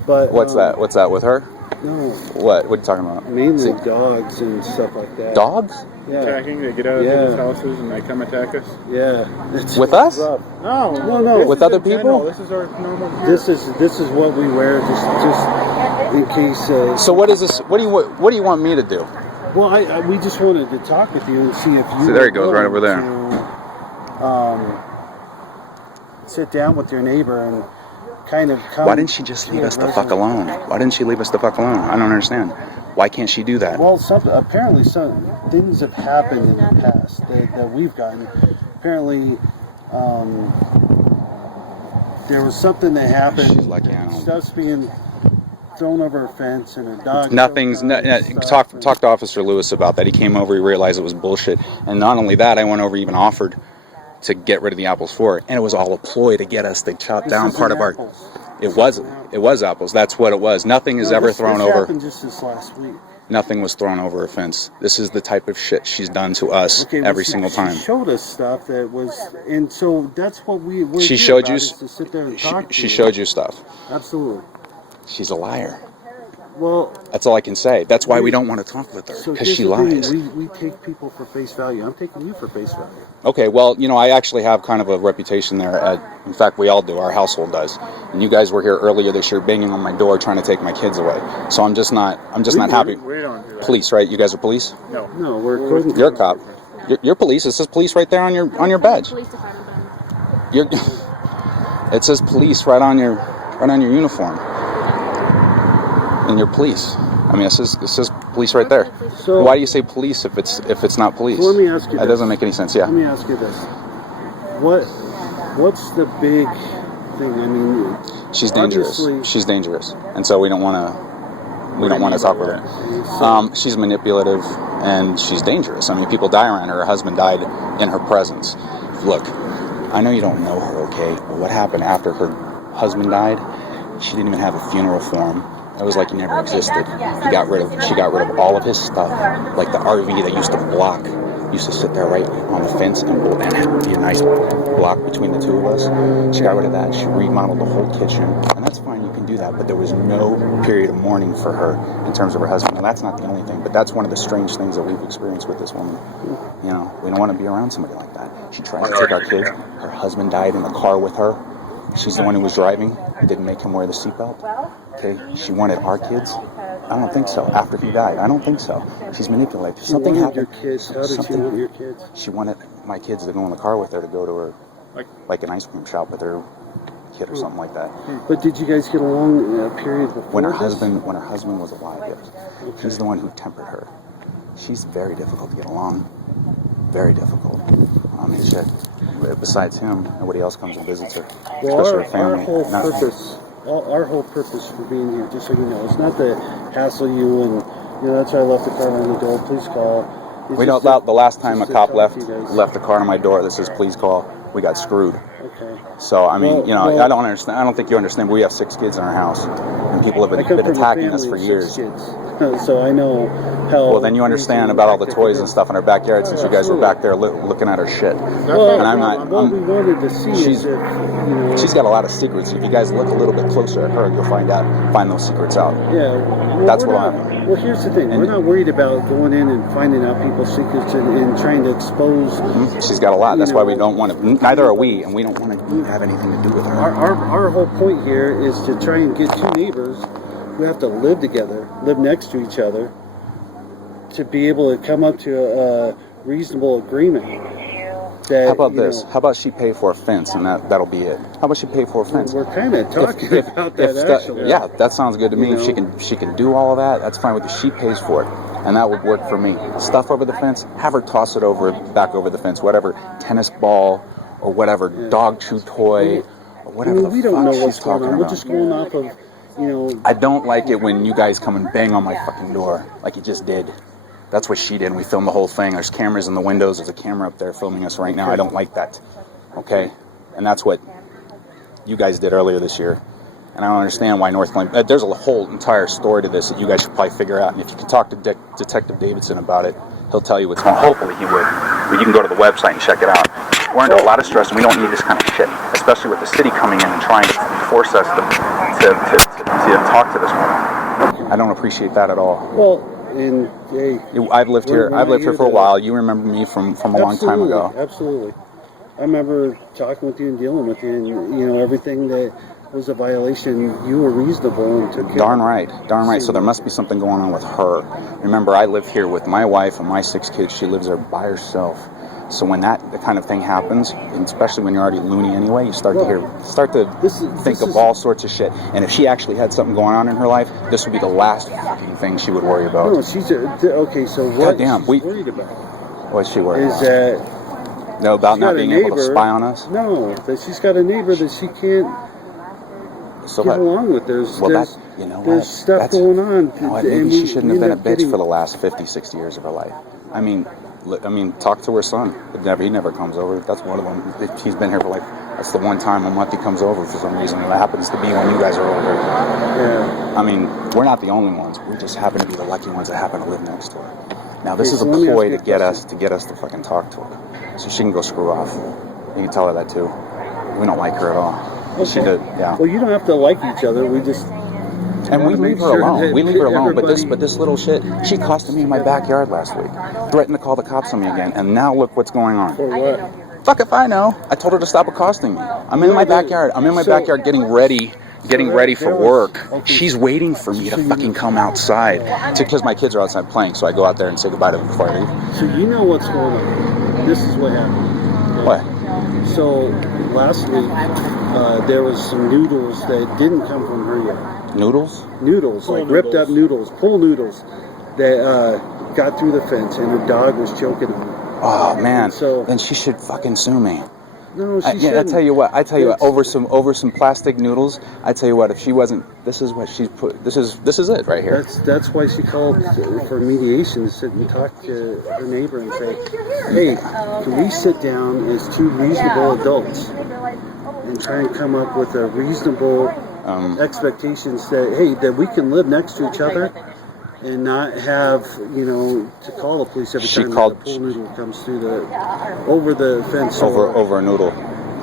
but what's that? What's that with her? No. What? What are you talking about? Mainly dogs and stuff like that. Dogs? Yeah. Attacking? They get out of people's houses and they come attack us? Yeah. With us? No. No. With other people? This is our normal gear. This is what we wear just in case. So what is this? What do you want me to do? Well, we just wanted to talk with you and see if you. So there he goes, right over there. Sit down with your neighbor and kind of come. Why didn't she just leave us the fuck alone? Why didn't she leave us the fuck alone? I don't understand. Why can't she do that? Well, apparently some things have happened in the past that we've gotten. Apparently, there was something that happened. She's like, stuff's being thrown over a fence and a dog. Talk to Officer Lewis about that. He came over. He realized it was bullshit. And not only that, I went over, even offered to get rid of the apples for it, and it was all a ploy to get us to chop down part of our. It was apples. That's what it was. Nothing is ever thrown over. Happened just this last week. Nothing was thrown over a fence. This is the type of shit she's done to us every single time. She showed us stuff that was, and so that's what we. She showed you. To sit there and talk she showed you stuff. Absolutely. She's a liar. Well, that's all I can say. That's why we don't want to talk with her, because she lies. We take people for face value. I'm taking you for face value. Okay, well, I actually have kind of a reputation there. In fact, we all do. Our household does. And you guys were here earlier this year, banging on my door, trying to take my kids away. So I'm just not happy. We don't do that. Police, right? You guys are police? No, we're. You're a cop. You're police. It says police right there on your badge. It says police right on your uniform. And you're police. I mean, it says police right there. So why do you say police if it's not police? So let me ask you. That doesn't make any sense. Yeah. Let me ask you this: What's the big thing? I mean, she's dangerous. She's dangerous, and so we don't want to talk with her. She's manipulative and she's dangerous. I mean, people die around her. Her husband died in her presence. Look, I know you don't know her, okay? But what happened after her husband died? She didn't even have a funeral for him. It was like he never existed. She got rid of all of his stuff, like the RV that used to sit there right on the fence and have be a nice block between the two of us. She got rid of that. She remodeled the whole kitchen, and that's fine. You can do that, but there was no period of mourning for her in terms of her husband. Now that's not the only thing, but that's one of the strange things that we've experienced with this woman. We don't want to be around somebody like that. She tried to take our kids. Her husband died in the car with her. She's the one who was driving. Didn't make him wear the seatbelt. Okay, she wanted our kids. I don't think so. After he died, I don't think so. She's manipulative. Something happened. Your kids. How did she want your kids? She wanted my kids to go in the car with her to go to her, like an ice cream shop with her kid or something like that. But did you guys get along in a period before when her this? husband was alive? Yes. He's the one who tempered her. She's very difficult to get along. Very difficult. I mean, shit. Besides him, nobody else comes and visits her. Well, especially her family. Our whole purpose for being here, just so you know, it's not to hassle you, and that's why I left the car on the door. Please call. We don't. The last time a cop left a car on my door that says "Please call," we got screwed. Okay. So I mean, I don't understand. I don't think you understand. But we have 6 kids in our house, and people have been attacking us for years. So I know how. Well, then you understand about all the toys and stuff in our backyard, since you guys were back there looking at our shit. Well, and I'm not. What we wanted to see is if she's got a lot of secrets. If you guys look a little bit closer at her, you'll find those secrets out. Yeah. Well, that's what I'm. Well, here's the thing. We're not worried about going in and finding out people's secrets and trying to expose. She's got a lot. That's why we don't want to. Neither are we, and we don't want to have anything to do with her. Our whole point here is to try and get 2 neighbors who have to live together, live next to each other, to be able to come up to a reasonable agreement. That, How about this? How about she pay for a fence and that'll be it? How about she pay for a fence? We're kind of talking about that actually. Yeah, that sounds good to me. You If know? she can do all of that, that's fine with you. She pays for it, and that would work for me. Stuff over the fence, have her toss it back over the fence, whatever, tennis ball or whatever, dog chew toy, or whatever we the don't know fuck what's she's going talking on. We're about. just going off of, you know. I don't like it when you guys come and bang on my fucking door like you just did. That's what she did. And we filmed the whole thing. There's cameras in the windows. There's a camera up there filming us right now. I don't like that. Okay? And that's what you guys did earlier this year. And I don't understand why Northglenn... there's a whole entire story to this that you guys should probably figure out. And if you can talk to Detective Davidson about it, he'll tell you what's going on. Hopefully he would. But you can go to the website and check it out. We're under a lot of stress and we don't need this kind of shit. Especially with the city coming in and trying to force us to talk to this woman. I don't appreciate that at all. Well, and hey, I've lived here for a while. You remember me from a long time ago. Absolutely. I remember talking with you and dealing with you, and you know, everything that was a violation, you were reasonable and took care Darn of. right. So there must be something going on with her. Remember, I live here with my wife and my 6 kids. She lives there by herself. So when that kind of thing happens, and especially when you're already loony anyway, you start to think of all sorts of shit. And if she actually had something going on in her life, this would be the last fucking thing she would worry about. No, she's okay. So what Goddamn, she's worried about What's she worried is about? that About she's not got a being able to neighbor- spy on us? No, that she's got a neighbor that she can't get along with. There's stuff That's, going on. You know what? Maybe she shouldn't have been a bitch for the last 50, 60 years of her life. I mean, talk to her son. He never comes over. That's one of them. He's been here for that's the one time a month he comes over for some reason. It happens to be when you guys are over. Yeah. I mean, we're not the only ones. We just happen to be the lucky ones that happen to live next to her. Now, this is a ploy to get us to fucking talk to her, so she can go screw off. You can tell her that too. We don't like her at all. Okay. She did, yeah. Well, you don't have to like each other. We just. And we leave her alone. We leave her alone. But this little shit, she accosted me in my backyard last week. Threatened to call the cops on me again. And now look what's going on. For what? Fuck if I know. I told her to stop accosting me. I'm in my backyard. I'm in my backyard getting ready for work. Okay. She's waiting for me to fucking come outside. Because my kids are outside playing. So I go out there and say goodbye to them before I leave. So you know what's going on. This is what happened. What? So last week, there was some noodles that didn't come from her yet. Noodles? Noodles, like ripped up noodles, pool noodles, that got through the fence, and her dog was choking on her. Oh man! So then she should fucking sue me. No, she shouldn't. I tell you what. Over some plastic noodles. I tell you what. If she wasn't, this is what she's put. This is it right here. That's why she called for mediation, to sit and talk to her neighbor and say, "Hey, can we sit down as 2 reasonable adults and try and come up with a reasonable expectations that we can live next to each other and not have, to call the police every time the pool noodle comes through over the fence over a noodle."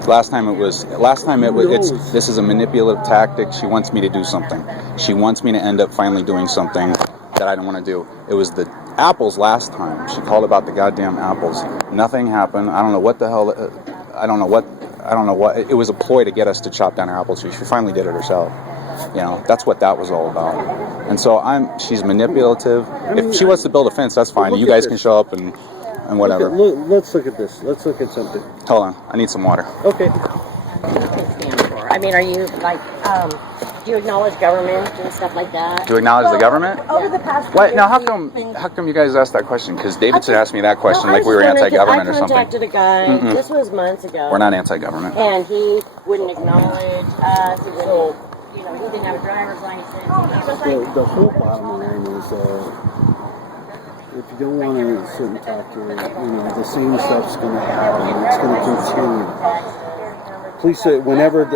Last time this is a manipulative tactic. She wants me to do something. She wants me to end up finally doing something that I don't want to do. It was the apples last time. She called about the goddamn apples. Nothing happened. I don't know what the hell. I don't know what. It was a ploy to get us to chop down her apple tree. She finally did it herself. That's what that was all about. And so she's manipulative. If she wants to build a fence, that's fine. You guys can show up and whatever. Let's look at this. Let's look at something. Hold on. I need some water. Okay. I mean, are you do you acknowledge government and stuff like that? Do you acknowledge the government? Over the past What? Now, how come you guys asked that question? Because Davidson asked me that question like we were anti-government or something. I contacted a guy. This was months ago. We're not anti-government. And he wouldn't acknowledge us. He wouldn't, he didn't have a driver's license. The whole bottom line is, if you don't want to sit and talk to her, the same stuff's going to happen. It's going to continue. Please say whenever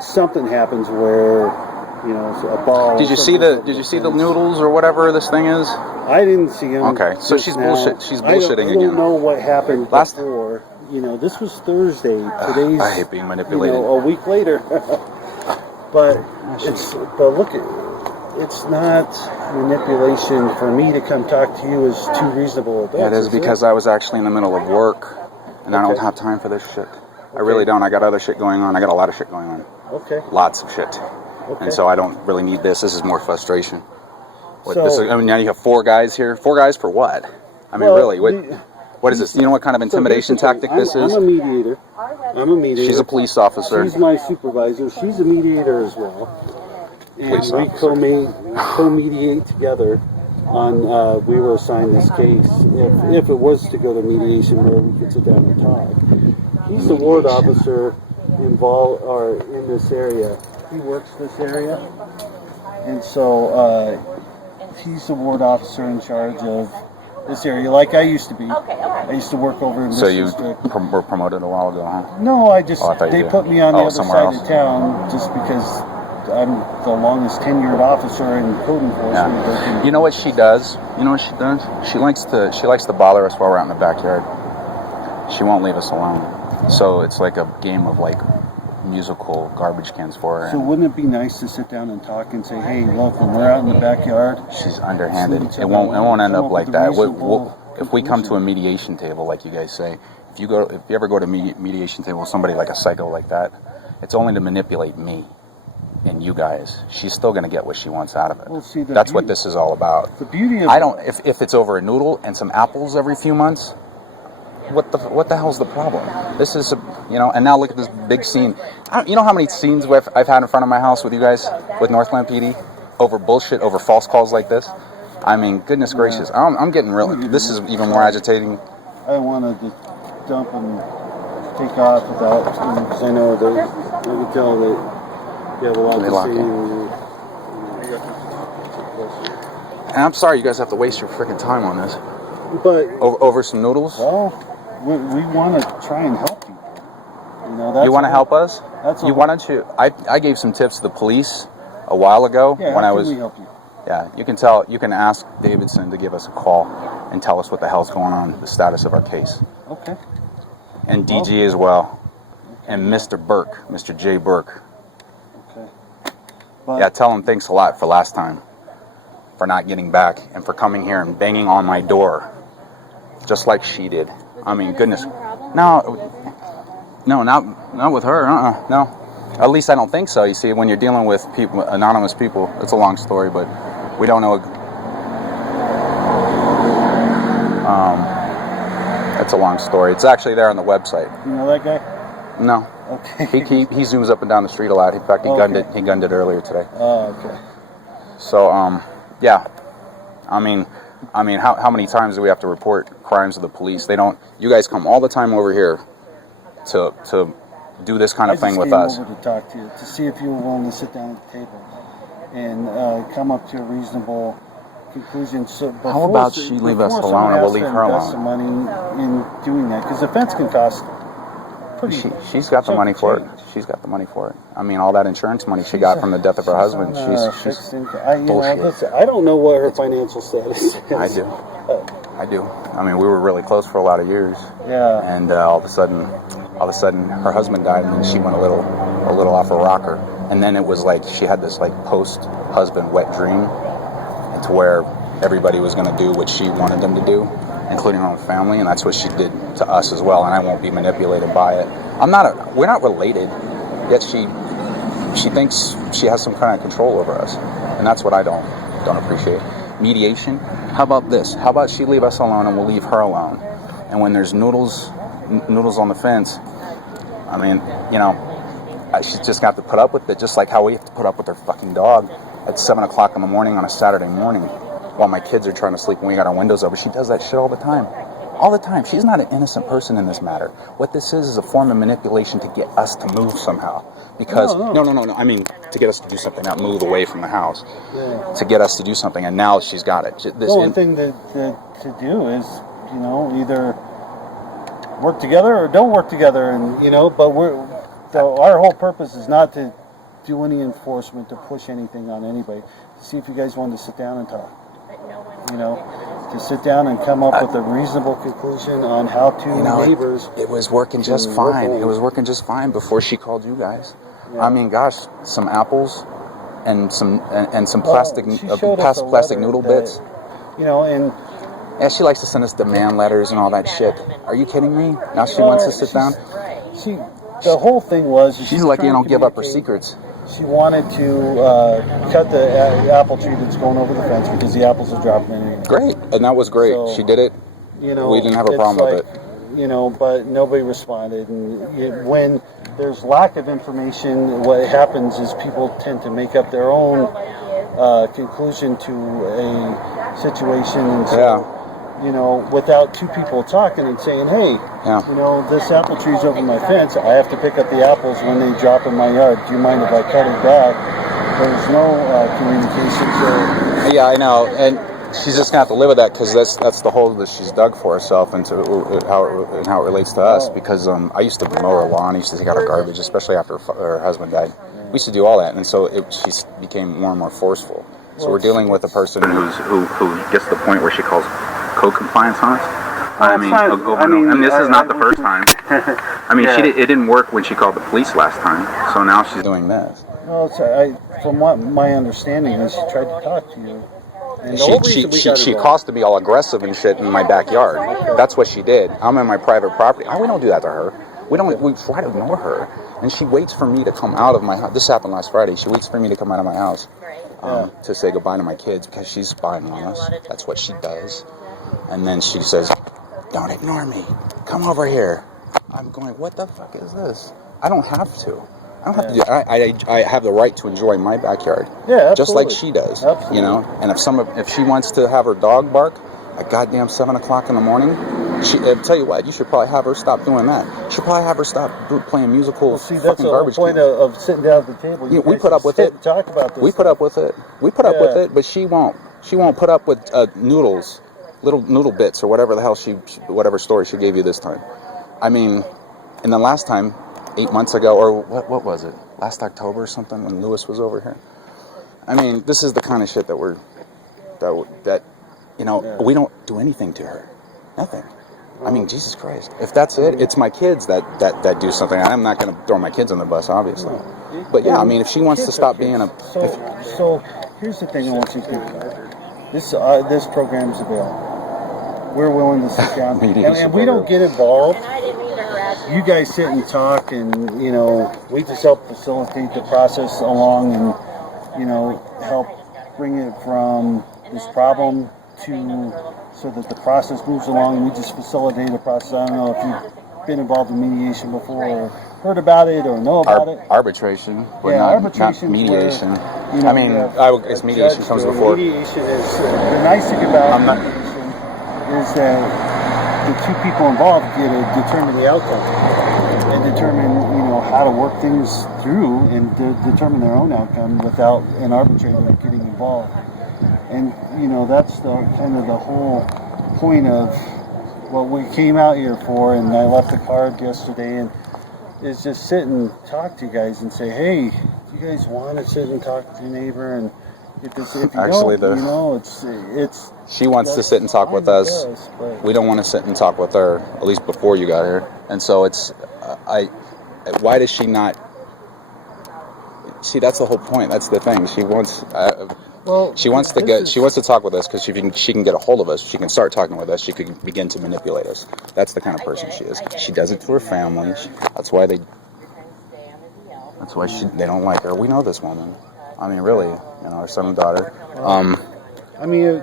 something happens where a ball. Did you see the noodles or whatever this thing is? I didn't see them. Okay, so she's bullshitting again. I don't know what happened before. This was Thursday. Today's I hate being manipulated. a week later. But look, it's not manipulation for me to come talk to you as 2 reasonable adults. Yeah, it is because I was actually in the middle of work, and I don't have time for this shit. I really don't. I got other shit going on. I got a lot of shit going on. Okay. Lots of shit. And so I don't really need this. This is more frustration. So- This is, I mean, now you have 4 guys here. 4 guys for what? I mean, Well, really, what is this? You know what kind of intimidation tactic this is? I'm a mediator. She's a police officer. She's my supervisor. She's a mediator as well. And Police we co-mediate together on, we were assigned this case. If it was to go to mediation where we could sit down and talk. He's the ward officer involved, or in this area. He works this area. And so, he's the ward officer in charge of this area, like I used to be. I used to work over in this So you district. were promoted a while ago, huh? No, I just, Oh, I thought you they did. put me on the Oh, other somewhere side else. of town just because I'm the longest tenured officer in code enforcement. Yeah. You know what she does? You know what she does? She likes to bother us while we're out in the backyard. She won't leave us alone. So it's like a game of like musical garbage cans for her. So wouldn't it be nice to sit down and talk and say, hey, look, when we're out in the backyard, She's underhanded. Each It other won't end come up up like with a that. reasonable If we come to a conclusion. mediation table, like you guys say, if you ever go to mediation table with somebody like a psycho like that, it's only to manipulate me and you guys. She's still going to get what she wants out of it. Well, see, the That's what beauty- this is all about. the beauty of I don't. If it's over a noodle and some apples every few months, what the hell's the problem? This is, and now look at this big scene. You know how many scenes I've had in front of my house with you guys, with Northglenn PD, over bullshit, over false calls like this? I mean, goodness gracious, I'm getting really. This is even more agitating. I don't want to just dump and take off without, because I know that I can tell that you have a lot Let me to lock say. And I'm sorry you guys have to waste your freaking time on this. But, Over some noodles? well, we want to try and help you. That's You want to help us? That's You wanted to. I gave some tips to the police a while ago Yeah, when how I can was. we help you? Yeah, you can ask Davidson to give us a call and tell us what the hell's going on, the status of our case. Okay. And DG as well. And Mr. Burke, Mr. J. Burke. Okay. But, Yeah, tell him thanks a lot for last time. For not getting back and for coming here and banging on my door. Just like she did. I mean, goodness. No, not with her. No. At least I don't think so. You see, when you're dealing with people, anonymous people, it's a long story, but we don't know. It's a long story. It's actually there on the website. you know that guy? No. Okay. He zooms up and down the street a lot. In fact, he gunned Okay. it. He gunned it earlier today. Oh, okay. So, yeah. I mean, how many times do we have to report crimes to the police? They don't. You guys come all the time over here to do this kind of thing with us. I just came over to talk to you, to see if you were willing to sit down at the table and come up to a reasonable conclusion. So How about she leave us alone and we'll leave her Invest alone? some money in doing that, because the fence can cost pretty. She's got the money for it. change. She's got the money for it. I mean, all that insurance money she got from the death of her husband. She's Fixed income. bullshit. Listen, I don't know what her financial status is. I do. I do. I mean, we were really close for a lot of years, Yeah. and all of a sudden, her husband died, and then she went a little off a rocker. And then it was like she had this like post-husband wet dream, to where everybody was going to do what she wanted them to do, including her own family, and that's what she did to us as well. And I won't be manipulated by it. We're not related, yet she thinks she has some kind of control over us, and that's what I don't appreciate. Mediation. How about this? How about she leave us alone and we'll leave her alone? And when there's noodles on the fence, I mean, she's just got to put up with it, just like how we have to put up with her fucking dog at 7 o'clock in the morning on a Saturday morning while my kids are trying to sleep and we got our windows open. She does that shit all the time. All the time. She's not an innocent person in this matter. What this is a form of manipulation to get us to move somehow. Because, no. I mean, to get us to do something, not move away from the house. Yeah. To get us to do something, and now she's got it. The only thing to do is, either work together or don't work together, and but our whole purpose is not to do any enforcement, to push anything on anybody. See if you guys want to sit down and talk. To sit down and come up with a reasonable conclusion on how two neighbors. It was working just fine. It was working just fine before she called you guys. Yeah. I mean, gosh, some apples and some plastic She showed us a plastic letter noodle that, bits. And Yeah, she likes to send us demand letters and all that shit. Are you kidding me? Now she wants to sit down. The whole thing was She's lucky I don't give up her secrets. she wanted to cut the apple tree that's going over the fence because the apples are dropping in it. Great, and that was great. So, she did it. You know, We didn't have a it's problem with like, you know, but nobody responded. And when there's lack of information, what happens is people tend to make up their own conclusion to a situation. And so, you know, without two people talking and saying, hey, you know, this apple tree's over my fence. I have to pick up the apples when they drop in my yard. Do you mind if I cut it back? There's no communication. So, yeah, I know. And she's just gonna have to live with that because that's the hole that she's dug for herself and how it relates to us. Because I used to mow her lawn, I used to take out her garbage, especially after her husband died. We used to do all that, and so she became more and more forceful. So we're dealing with a person who gets to the point where she calls code compliance on us. I mean, this is not the first time. I mean, it didn't work when she called the police last time. So now she's doing this. No, from what my understanding is, she tried to talk to you. And She accosted me all aggressive and shit in my backyard. That's what she did. I'm in my private property. We don't do that to her. We try to ignore her. And she waits for me to come out of my house. This happened last Friday. She waits for me to come out of my house to say goodbye to my kids because she's spying on us. That's what she does. And then she says, don't ignore me. Come over here. I'm going, what the fuck is this? I don't have to. I have the right to enjoy my backyard, just like she does. You know, and if she wants to have her dog bark at goddamn 7 o'clock in the morning, I'll tell you what, you should probably have her stop doing that. You should probably have her stop playing musical that's fucking the garbage. Whole point of sitting down at the table. We put up with it. Talk about this. We put up with it. We put up with it, but she won't. She won't put up with noodles, little noodle bits, or whatever the hell whatever story she gave you this time. I mean, and then last time, 8 months ago, or what was it? Last October or something when Lewis was over here. I mean, this is the kind of shit that we don't do anything to her. Nothing. I mean, Jesus Christ. If that's it, it's my kids that do something. I'm not going to throw my kids on the bus, obviously. But yeah, I mean, if she wants to stop being a... So here's the thing I want you to think. This program's available. We're willing to sit down. and we don't get involved. You guys sit and talk, and you know, we just help facilitate the process along, and you know, help bring it from this problem to so that the process moves along. We just facilitate the process. I don't know if you've been involved in mediation before, or heard about it, or know about it. Arbitration, but not mediation. Where, you know, I mean, I guess mediation comes before. Mediation is the nice thing about mediation is that the two people involved get to determine the outcome and determine, you know, how to work things through and determine their own outcome without an arbitrator getting involved. And, you know, that's the kind of the whole point of what we came out here for. And I left a card yesterday, and is just sit and talk to you guys and say, hey, do you guys want to sit and talk to your neighbor? And if you actually, don't, you know, it's she wants to sit and talk with us. We don't want to sit and talk with her, at least before you got here. And so it's, why does she not? See, that's the whole point. That's the thing. She wants. She wants to talk with us because she can get a hold of us. She can start talking with us. She could begin to manipulate us. That's the kind of person she is. She does it to her family. That's why they don't like her. We know this woman. I mean, really, you know, her son and daughter. I mean, you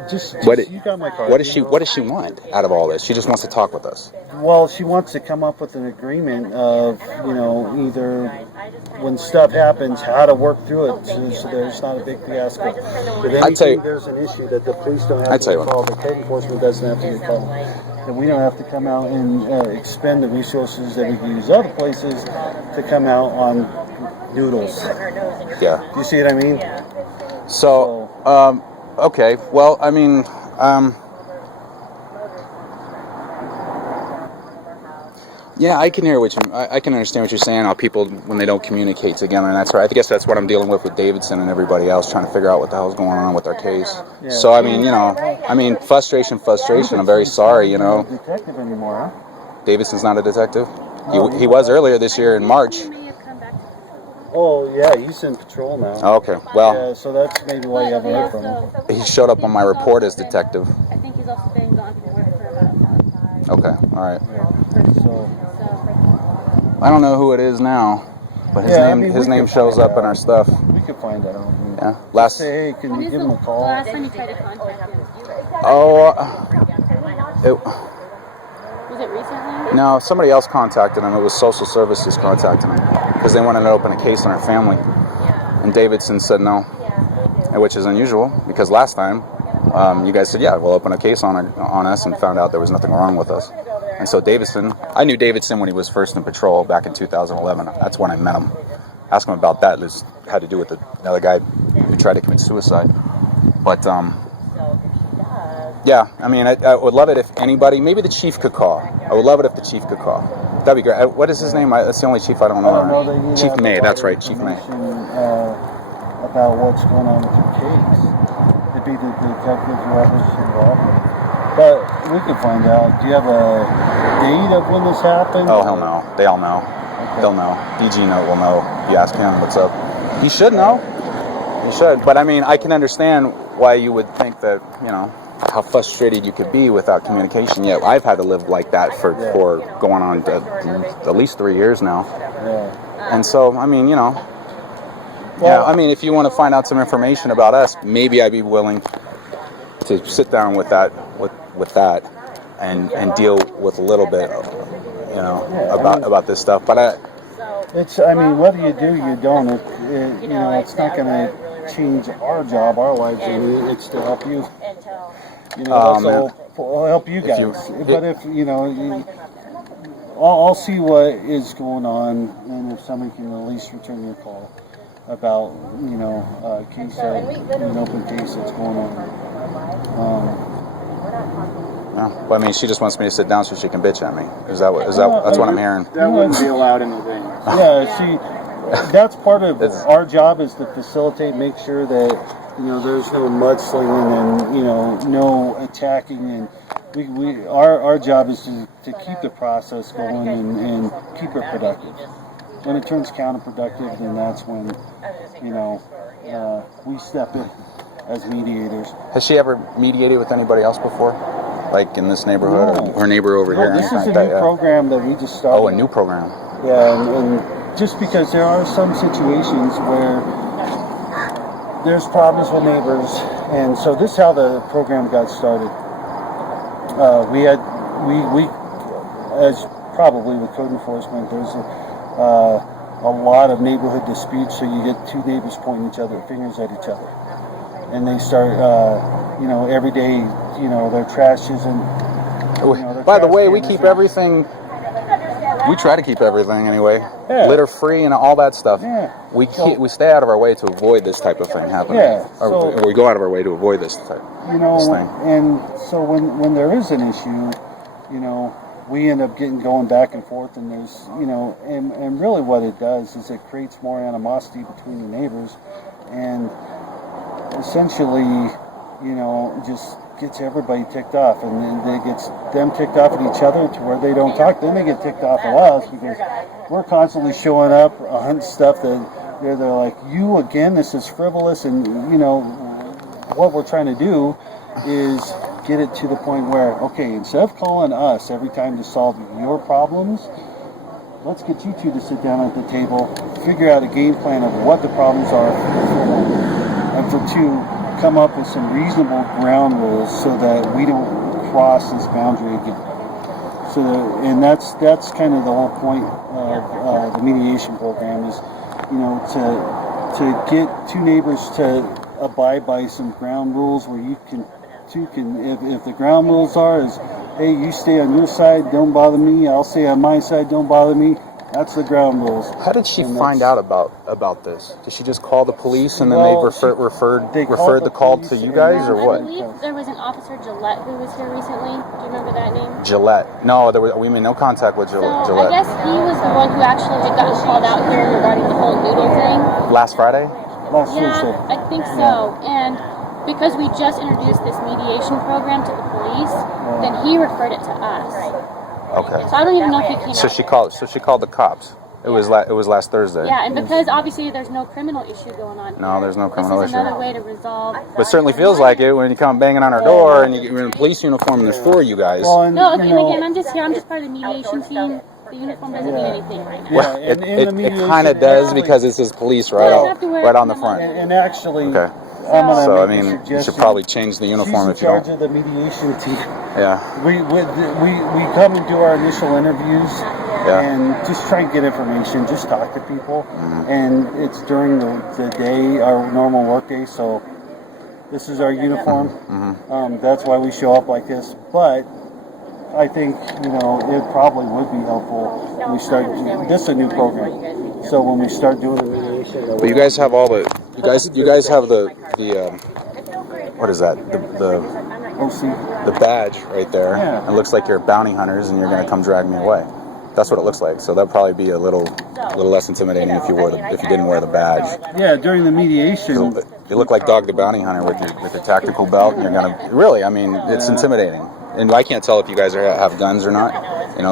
got my card. What does she want out of all this? She just wants to talk with us. Well, she wants to come up with an agreement of, you know, either when stuff happens, how to work through it so there's not a big fiasco. But anything there's an issue that the police don't have to get called, the code enforcement doesn't have to get called, and we don't have to come out and expend the resources that we can use other places to come out on noodles. Yeah. Do you see what I mean? So okay. Well, I mean, yeah, I can hear I can understand what you're saying. How people, when they don't communicate together, and that's right. I guess that's what I'm dealing with Davidson and everybody else, trying to figure out what the hell's going on with our case. Yeah. So I mean, you know, frustration. I'm very sorry, you know. Detective anymore, huh? Davidson's not a detective. He was earlier this year in March. Oh, yeah, he's in patrol now. Oh, okay, well. Yeah, so that's maybe why you haven't heard from him. He showed up on my report as detective. I think he's also been gone from work for about 5 Okay, all right. Yeah, so I don't know who it is now. But his Yeah, I name mean, his we name could shows find up in out. our stuff. We could find out. And Yeah. just Last. say, hey, can you give him a call? Last time you tried to contact him. Oh. Was it recently? No, somebody else contacted him. It was social services contacting him because they wanted to open a case on our family, and Davidson said no, which is unusual because last time you guys said yeah, we'll open a case on us, and found out there was nothing wrong with us. And so Davidson, I knew Davidson when he was first in patrol back in 2011. That's when I met him. Asked him about that. It had to do with the other guy who tried to commit suicide. But yeah, I mean, I would love it if anybody, maybe the chief could call. I would love it if the chief could call. That'd be great. What is his name? That's the only chief I don't know. They need Chief to have May, a lot that's of right, Chief May. information, about what's going on with your case. It'd be the detective, whoever's involved. But we can find out. Do you have a date of when this happened? Oh, he'll know. They all know. Okay. They'll know. DG will know. You ask him what's up. He should know. He should. But I mean, I can understand why you would think that, you know, how frustrated you could be without communication. Yet I've had to live like that for going on at least 3 years now. Yeah. And so, I mean, you know, yeah, I mean, if you want to find out some information about us, maybe I'd be willing to sit down with that, and deal with a little bit, you know, about this stuff. But I mean, whether you do, you don't. You know, it's not going to change our job, our lives. It's to help you. You know, that's all help you guys. But if you know, I'll see what is going on, and if somebody can at least return your call about, you know, a case, an open case that's going on. well, I mean, she just wants me to sit down so she can bitch at me. That's what I'm hearing? That wouldn't be allowed in the thing. Yeah, that's part of our job, is to facilitate, make sure that, you know, there's no mudslinging and, you know, no attacking, and our job is to keep the process going and keep it productive. When it turns counterproductive, then that's when, you know, we step in as mediators. Has she ever mediated with anybody else before? Like in this neighborhood, or her neighbor over here? This is a new program that we just started. Oh, a new program. Yeah, and just because there are some situations where there's problems with neighbors, and so this is how the program got started. We as probably with code enforcement, there's a lot of neighborhood disputes, so you get two neighbors pointing fingers at each other, and they start, you know, every day, you know, their trash isn't. You know, by the way, we keep everything. We try to keep everything anyway, litter free and all that stuff. Yeah. We stay out of our way to avoid this type of thing happening. Yeah. Or we go out of our way to avoid this type. You know, this thing. and so when there is an issue, you know, we end up going back and forth, and there's, you know, and really what it does is it creates more animosity between the neighbors, and essentially, you know, just gets everybody ticked off, and then it gets them ticked off at each other to where they don't talk. Then they get ticked off at us because we're constantly showing up on stuff that they're like, you again, this is frivolous, and you know what we're trying to do is get it to the point where, okay, instead of calling us every time to solve your problems, let's get you two to sit down at the table, figure out a game plan of what the problems are, and for two, come up with some reasonable ground rules so that we don't cross this boundary again. So, and that's kind of the whole point of the mediation program, is, you know, to get two neighbors to abide by some ground rules where if the ground rules is, hey, you stay on your side, don't bother me, I'll stay on my side, don't bother me. That's the ground rules. How did she find out about this? Did she just call the police and then they referred the call to you guys, or what? I believe there was an officer, Gillette, who was here recently. Do you remember that name? Gillette. No, we made no contact with Gillette. So I guess he was the one who actually had gotten called out here regarding the whole noodle thing. Last Friday? Last Thursday. Yeah, I think so. And because we just introduced this mediation program to the police, then he referred it to us. Okay. So I don't even know if he came So out. she called the cops. It was last Thursday. Yeah, and because obviously there's no criminal issue going on. No, there's no criminal This is issue. another way to resolve. But it certainly feels like it when you come banging on our door and you're in a police uniform and there's four of you guys. Well, and, No, okay, you know, and again, I'm just part of the mediation team. The uniform doesn't mean anything right now. Well, Yeah, and in the it mediation, kind of does actually- because it says police right on the front. And actually, Okay. I'm gonna So I make a mean, you should suggestion. probably change the uniform She's if in you charge don't. of the mediation team. Yeah. We come and do our initial interviews Yeah. and just try and get information, just talk to people. Mm-hmm. And it's during the day, our normal work day, so this is our uniform. Mm-hmm. That's why we show up like this. But I think, it probably would be helpful when we start, this is a new program. So when we start doing the mediation. But you guys have all the, you guys have the what is that? The OC. the badge right there. Yeah. It looks like you're bounty hunters and you're going to come drag me away. That's what it looks like. So that'd probably be a little less intimidating if you didn't wear the badge. Yeah, during the mediation. You look like Dog the Bounty Hunter with your tactical belt, and you're gonna really. I mean, it's intimidating. And I can't tell if you guys have guns or not,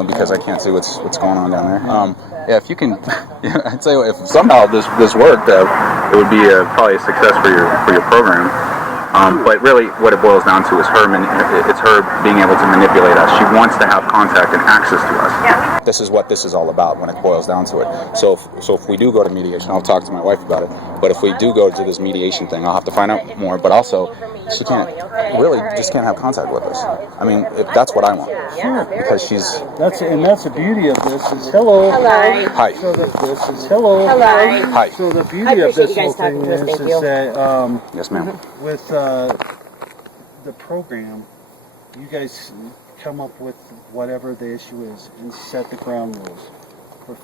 because I can't see what's going on down there. Yeah, if you can, I'd say if somehow this worked, it would be probably a success for your program. But really, what it boils down to is it's her being able to manipulate us. She wants to have contact and access to us. Yeah. This is what this is all about when it boils down to it. So if we do go to mediation, I'll talk to my wife about it. But if we do go to this mediation thing, I'll have to find out more. But also, she can't have contact with us. I mean, that's what I want. Sure. Because she's. That's the beauty of this is hello. Hello. Hi. So this is hello. Hello. Hi. So the I beauty of appreciate this you whole guys talking thing to us, is thank you. that Yes, ma'am. with the program, you guys come up with whatever the issue is and set the ground rules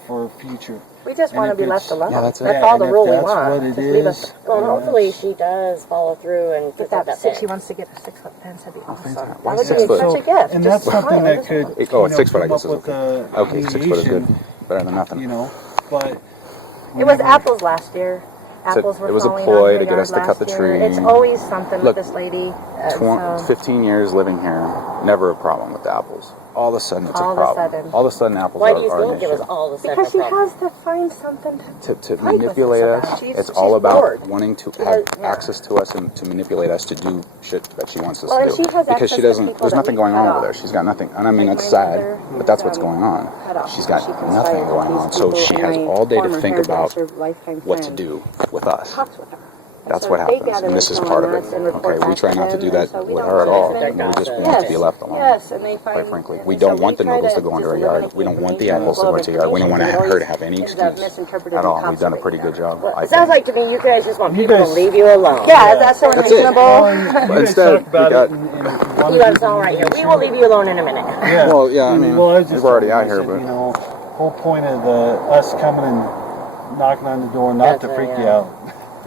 for future. We just And want to if be it's- left alone. Yeah, that's it. That's all the and rule if we that's want. what it Just leave is, us. Well, hopefully she does follow through and Get put that that she in. wants to get a 6-foot fence. That'd be awesome. fantastic. Why would 6 you foot? such a gift? And that's Just something fine. that could Oh, 6 foot, I come guess, up is with okay. Okay, 6 foot is good. mediation, Better than nothing. but It was apples last year. So Apples were it was a falling ploy on her to get yard us to cut last the year. tree. It's always something Look, with this lady. 15 years living here, never a problem with the apples. All of a sudden, it's All a of a problem. sudden. All of a sudden, apples Why are do you an think it was issue. all of a sudden Because a she problem? has to find something To fight with manipulate us us, about. it's She's all about bored. wanting to have access to us and to manipulate us to do shit that she wants us Well, and to do. she has Because access she to doesn't. people There's that nothing we going cut on over off. there. She's got nothing. And I mean, Like that's my sad, mother, but that's what's who's, going on. cut off. She's got She nothing conspired going with on, these so people, she and has my all day to former think about hairdresser, lifetime what to friend, do with us. talks with her. That's So what they happens, gather and this is info part on of it. us and report Okay, we back try to not to them, do and that so we with don't her at want all. anything. We just want Yes, to be left alone. yes, and they find. Quite frankly, we and don't so want the try noodles to go into her just yard. eliminate We don't want the information, apples to flow go of into her yard. We don't want information, her to have any ends up excuse misinterpreted at and all. We've done a pretty good job. I It sounds think. like to me you guys just want You people guys- to leave you alone. Yeah, that's so That's it. unreasonable. you guys Instead, talk about we got- it and if you want You to guys do all right here. We mediation- will leave you alone in a minute. Yeah. Well, yeah, I mean, Well, I was just we're already telling out you, here, I said, but whole point of us coming and knocking on the door, not That's to right, freak yeah. you out.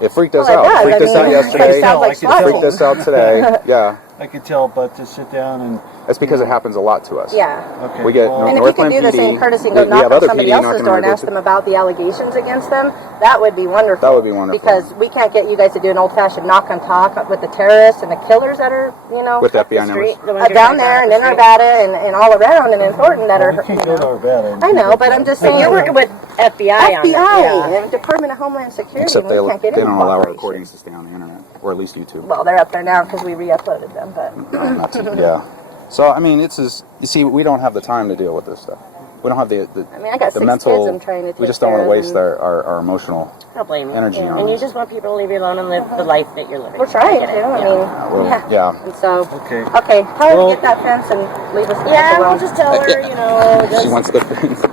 it freaked us Well, it out. does. Freaked us I out mean, yesterday. it sounds like Freaked Freaked us out today. Yeah, I could tell, but to sit down and that's because it happens a lot to us. Yeah. okay. We get well, And if you could Northglenn do the same PD, courtesy and we go knock have on other somebody PD else's knocking door on and our ask door, them about the allegations against them, that would be wonderful. That would be wonderful. Because we can't get you guys to do an old-fashioned knock and talk with the terrorists and the killers that are, with up the FBI street, numbers. The ones you're down talking there about and in up the Arvada and all around and in Thornton that well, are, we can't go to our bed. I know, but I'm just saying. You're working with FBI on it. FBI Yeah. and Department of Homeland Security. Except and they we can't get don't any allow our cooperation. recordings to stay on the internet, or at least YouTube. Well, they're up there now because we re-uploaded them, but Not to- yeah. So I mean, it's just, you see, we don't have the time to deal with this stuff. We don't have the I mean, I got the 6 mental. kids I'm trying to take We just don't want to care of, waste and our emotional. I don't blame you. Energy on And you it. just want people to leave you alone and live the life that you're living. we're trying to. get it, I yeah. mean, Well, yeah. yeah. And so, Okay. okay, how Well- to get that fence and leave us Yeah, alone. we'll just tell her, Yeah. you know. Just, She wants the.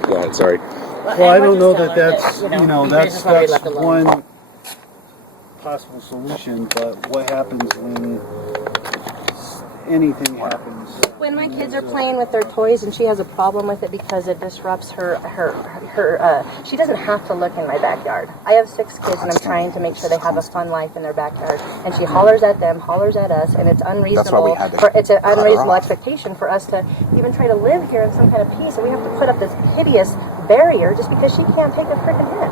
Go ahead. Sorry. Well, I don't know that that's, you that's guys just wanna be left that's alone. one possible solution, but what happens when anything happens? When my kids are playing with their toys and she has a problem with it because it disrupts her she doesn't have to look in my backyard. I have 6 kids and I'm trying to make sure they have a fun life in their backyard. And she hollers at them, hollers at us, and it's unreasonable. had to It's an cut her unreasonable off. expectation for us to even try to live here in some kind of peace. And we have to put up this hideous barrier just because she can't take a freaking hit.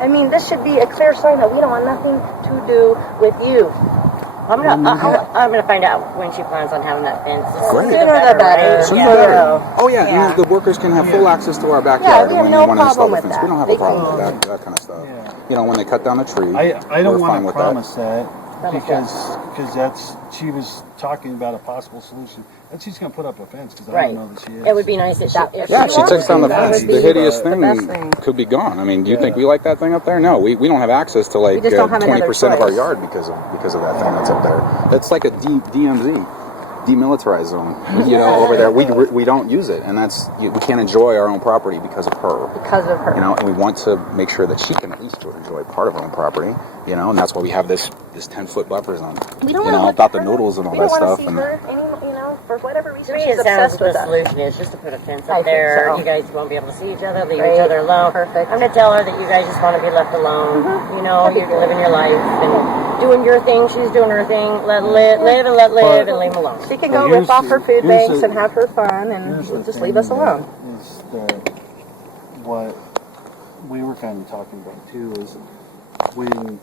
I mean, this should be a clear sign that we don't want nothing to do with you. I'm gonna find out when she plans on having that fence. Great. Sooner the better. right? Sooner Yeah. the better. Oh yeah, Yeah. and the workers can have full access to our Yeah, backyard, we and have when no they want to install problem the with fence, that. we don't have They a problem can- with that kind of stuff. Yeah. You know, when they cut down a tree, I we're don't want fine to with promise that, because that's she was talking about a possible solution, and she's going to put up a fence because I Right. don't know that she is. It would be nice if Yeah, she takes down the That fence. would be The hideous the thing best thing. could be gone. I mean, do you think we like that thing up there? No, we don't have access to like just don't have another 20% of our choice. yard because of that thing that's up there. That's like a DMZ, demilitarized zone. You know, over there we don't use it, and we can't enjoy our own property because of her. Because of her. You know, and we want to make sure that she can at least enjoy part of her own property. You know, and that's why we have this 10-foot buffer zone. We don't You wanna know, look about at the her. noodles and all We that don't stuff. want to see her any, you know, for whatever reason. To me, She's it sounds obsessed the with us. solution is just to put a fence I up think there. so. You guys won't be able to see each other, leave Great. each other alone. Perfect. I'm going to tell her that you guys just want to be left alone. You know, That'd be you're good. living your life and doing your thing. She's doing her thing. Let live and let live and leave them alone. She can But go here's rip off her food here's banks the- and have her fun and Here's the just thing leave us alone. Is that what we were kind of talking about too is when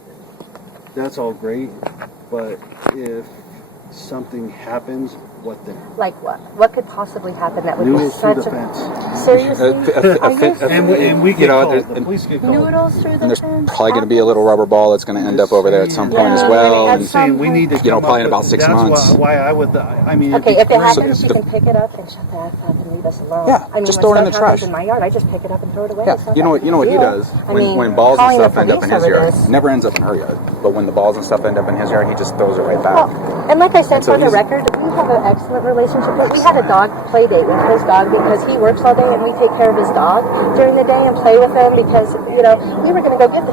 that's all great, but if something happens, what then? Like what? What could possibly happen that would be Noodles through such the a... fence. Seriously? Are you And we You get know, called. there- The police get called. Noodles through the And there's fence? probably going to be a little rubber ball that's going to end up over there at some point as Yeah. well. At And I'm saying we need to You know, come probably up in about with- 6 that's months. Why I would, I mean, Okay, it'd if be it great happens, she the- can pick it up and shut the F up and leave us alone. Yeah, I mean, just when throw it in stuff the trash. happens in my yard, I just pick it up and throw it away. Yeah, It's not you know that what he big a deal. does I when, mean, when balls and calling the stuff end up in police his over yard. this. Never ends up in her yard, but when the balls and stuff end up in his yard, he just throws it right back. Well, and like I said, And so for the he's- record, we have an excellent relationship. But we had a dog play date with his dog because he works all day, and we take care of his dog during the day and play with him because, you know, we were going to go get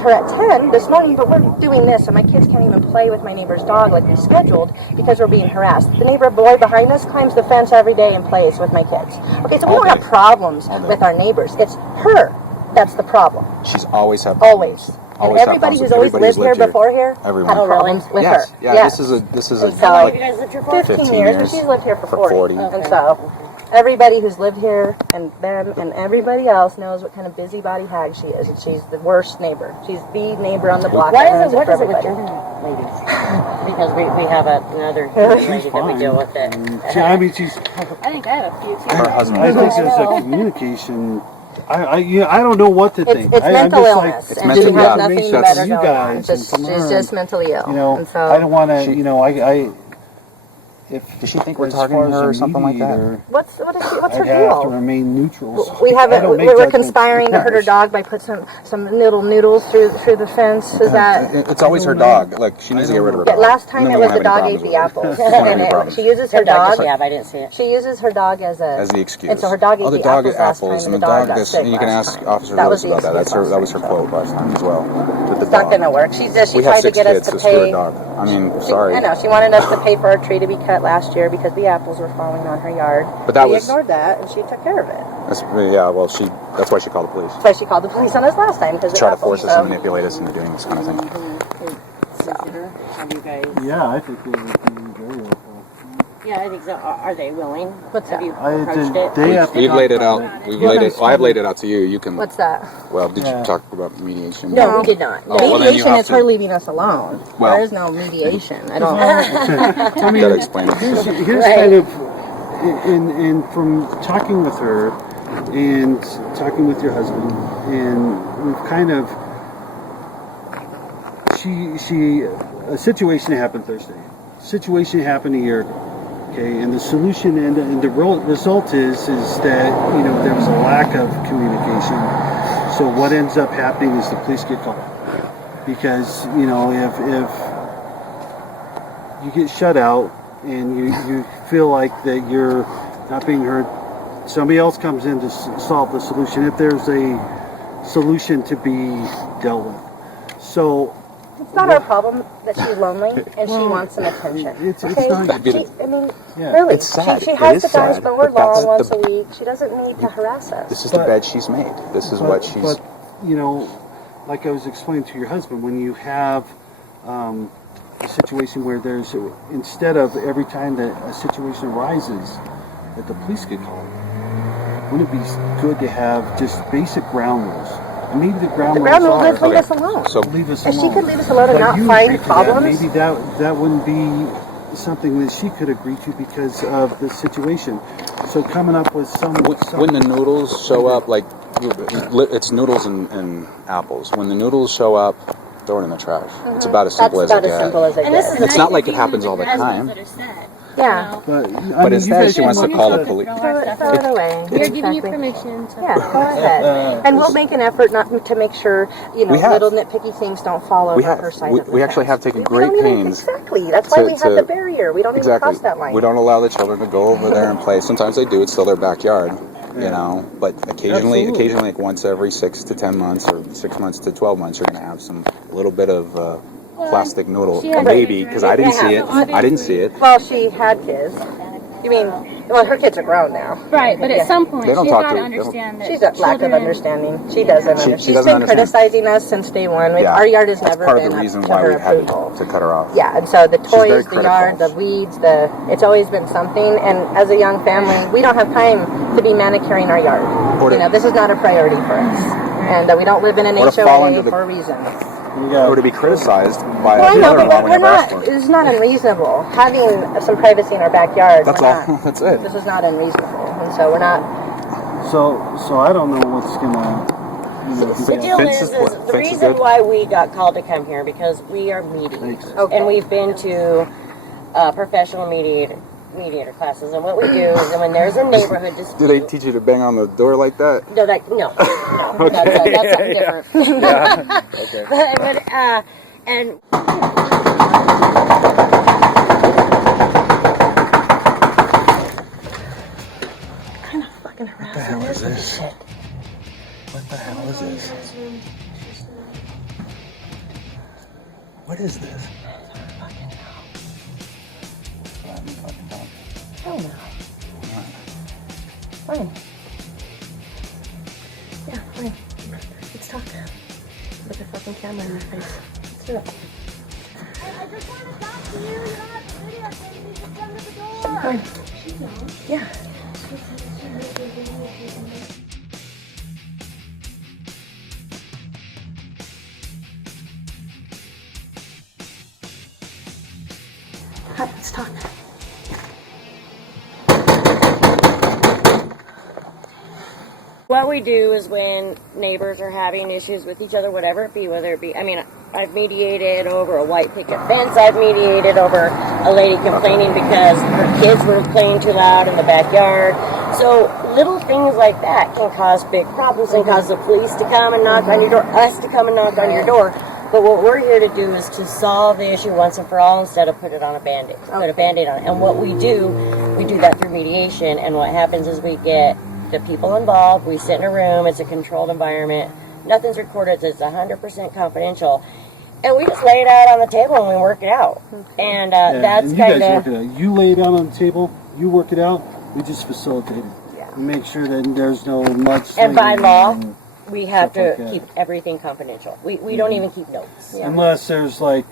her at 10 this morning, but we're doing this, and my kids can't even play with my neighbor's dog like we scheduled because we're being harassed. The neighbor boy behind us climbs the fence every day and plays with my kids. Okay, so we All don't have day. problems All day. with our neighbors. It's her that's the problem. She's always had Always. problems. And Always had everybody problems who's with always everybody lived here before here Everyone. had problems with Yes, her. yeah. Yes. This is a And How so- long have you guys lived here for? 15 years, 15 and years. she's lived here for For 40. 40. And so everybody who's lived here and them and everybody else knows what kind of busybody hag she is. And she's the worst neighbor. She's the neighbor on the block. that ruins What for is it with everybody. your ladies? Because we have another lady that we fine. deal with that. I mean, she's. I think I have a few too. Her husband. I think there's a communication. I don't know what to think. It's I'm mental just like, illness, It's and mental she has illness. nothing Information better from you going on. guys and Just, from she's her. just mentally ill. You know, and so I don't want to. She- You know, I. If Does she think we're as targeting far as her or a something like that? mediator, what's her I'd have to deal? remain neutral. We have I don't make we're judgments. conspiring to hurt her dog by put some little noodles through the fence. Is that? It's always her dog. Look, she needs to get rid of her Yeah, dog. last time And it then we was the won't have dog any ate the problems apples, with her. We won't have any and problems. she uses her Her dog, dog. yeah, I didn't see it. She uses her dog as As the excuse. And so her dog ate oh, the the dog apples ate last apples, time, and the dog got gets. sick You can last ask time. Officer That Lewis was the about that. That's her. excuse That was her last quote last time as well. With the It's not dog. going to work. She We tried have to 6 get kids, us so to screw a pay. dog. I mean, sorry. I know she wanted us to pay for a tree to be cut last year because the apples were falling on her yard. But that we was- ignored that, and she took care of it. That's, yeah, well, that's why she called the police. That's why she called the police on us last time because Try to force us and manipulate us into doing this kind of thing. Have you guys? Yeah, I think it would be very helpful. Yeah, I think so. Are they willing? What's Have that? you approached it? They have to We've talk laid it about out. We've laid it. Well, I've laid it out to you. You can. What's that? Well, did Yeah. you talk about mediation? No, we did not. Oh, well, then you Mediation have is to- her leaving us alone. Well- there is no mediation. I don't. I mean, Gotta explain it. here's kind of, and from talking with her and talking with your husband, and we've kind of, a situation happened Thursday. Situation happened a year ago. Okay, and the solution and the result is that, you know, there was a lack of communication. So what ends up happening is the police get called. Because, you know, if you get shut out and you feel like that you're not being heard, somebody else comes in to solve the solution if there's a solution to be dealt with. So It's not our problem that she's lonely and she wants some attention. it's Okay? not- I mean, Yeah. really, It's sad. she It has is the guys sad. mow her But that's lawn once the- a week. She doesn't need to harass us. This is the bed she's made. This is what she's. But, you know, like I was explaining to your husband, when you have a situation where there's, instead of every time that a situation arises, that the police get called, wouldn't it be good to have just basic ground rules? And maybe the ground The rules ground rules are is leave us alone. So leave us If alone. she could leave us alone and But not you find agree to that, problems. maybe that wouldn't be something that she could agree to because of the situation. So coming up with some when the noodles show up, like it's noodles and apples. When the noodles show up, throw it in the trash. It's about as simple That's as about it as simple gets. as it And this gets. is It's not like it happens all the time. Yeah. But instead, she wants to call the police. Throw it away. We are giving you Exactly. permission to. Yeah, go ahead. And we'll make an effort not to make sure, you know, We have. little nitpicky things don't fall over We have. her side of the We actually fence. have taken We great don't even- pains. Exactly. That's why we have the barrier. We don't even Exactly. cross that line. We don't allow the children to go over there and play. Sometimes they do. It's still their backyard, you know. But occasionally, like once every 6 to 10 months, or 6 months to 12 months, you're going to have a little bit of plastic noodle, she had maybe, kids, because right? I didn't see Yeah. it. I didn't see it. Well, she had kids. You mean, well, her kids are grown now. Right, but at some point, They don't she's talk got to to- they don't- understand that She's a lack of children- understanding. She doesn't. She She's doesn't been understand. criticizing us since day one. Yeah. Our yard has That's never part of been the up reason to why her we had approval. to cut her off. Yeah, and so the very toys, the critical. yard, the weeds, it's always been something. And as a young family, we don't have time to be manicuring our yard. Or You to- know, this is not a priority for us. And we don't live in an Or to fall HOA under the- for a reason. Or to be criticized by Well, I a know, mother-in-law but when we're never asked not, for it. it's not unreasonable. Having some privacy in our backyard, That's we're all. not- That's it. This is not unreasonable. And so we're not, So I don't know what's gonna. The deal Fence is is what? the Fence is reason good? why we got called to come here because we are mediators, Okay. and we've been to professional mediator classes. And what we do is, when there's a neighborhood dispute, Do they teach you to bang on the door like that? no, that's something different. Yeah. Okay. but and fucking harassing. What the hell is this? What the hell is this? What is this? Hell no. Fine. Yeah, fine. Let's talk. With the fucking camera in your face. Let's do it. I just want to talk to you. You don't have to videotape me. Just come to the door. Fine. Yeah. Hi, let's talk. what we do is when neighbors are having issues with each other, whatever it be, whether it be, I mean, I've mediated over a white picket fence. I've mediated over a lady complaining because her kids were playing too loud in the backyard. So little things like that can cause big problems and cause the police to come and knock on your door, us to come and knock on your door. But what we're here to do is to solve the issue once and for all instead of put it on a Band-Aid, put a Band-Aid on it. And what we do that through mediation. And what happens is we get the people involved, we sit in a room, it's a controlled environment, nothing's recorded, it's 100% confidential. And we just lay it out on the table and we work it out. And that's and you kind guys work of... it out. You lay it out on the table, you work it out, we just facilitate it. We make sure that there's no mudslinging. And by law, we have stuff to like that. keep everything confidential. We don't even keep notes. Unless there's like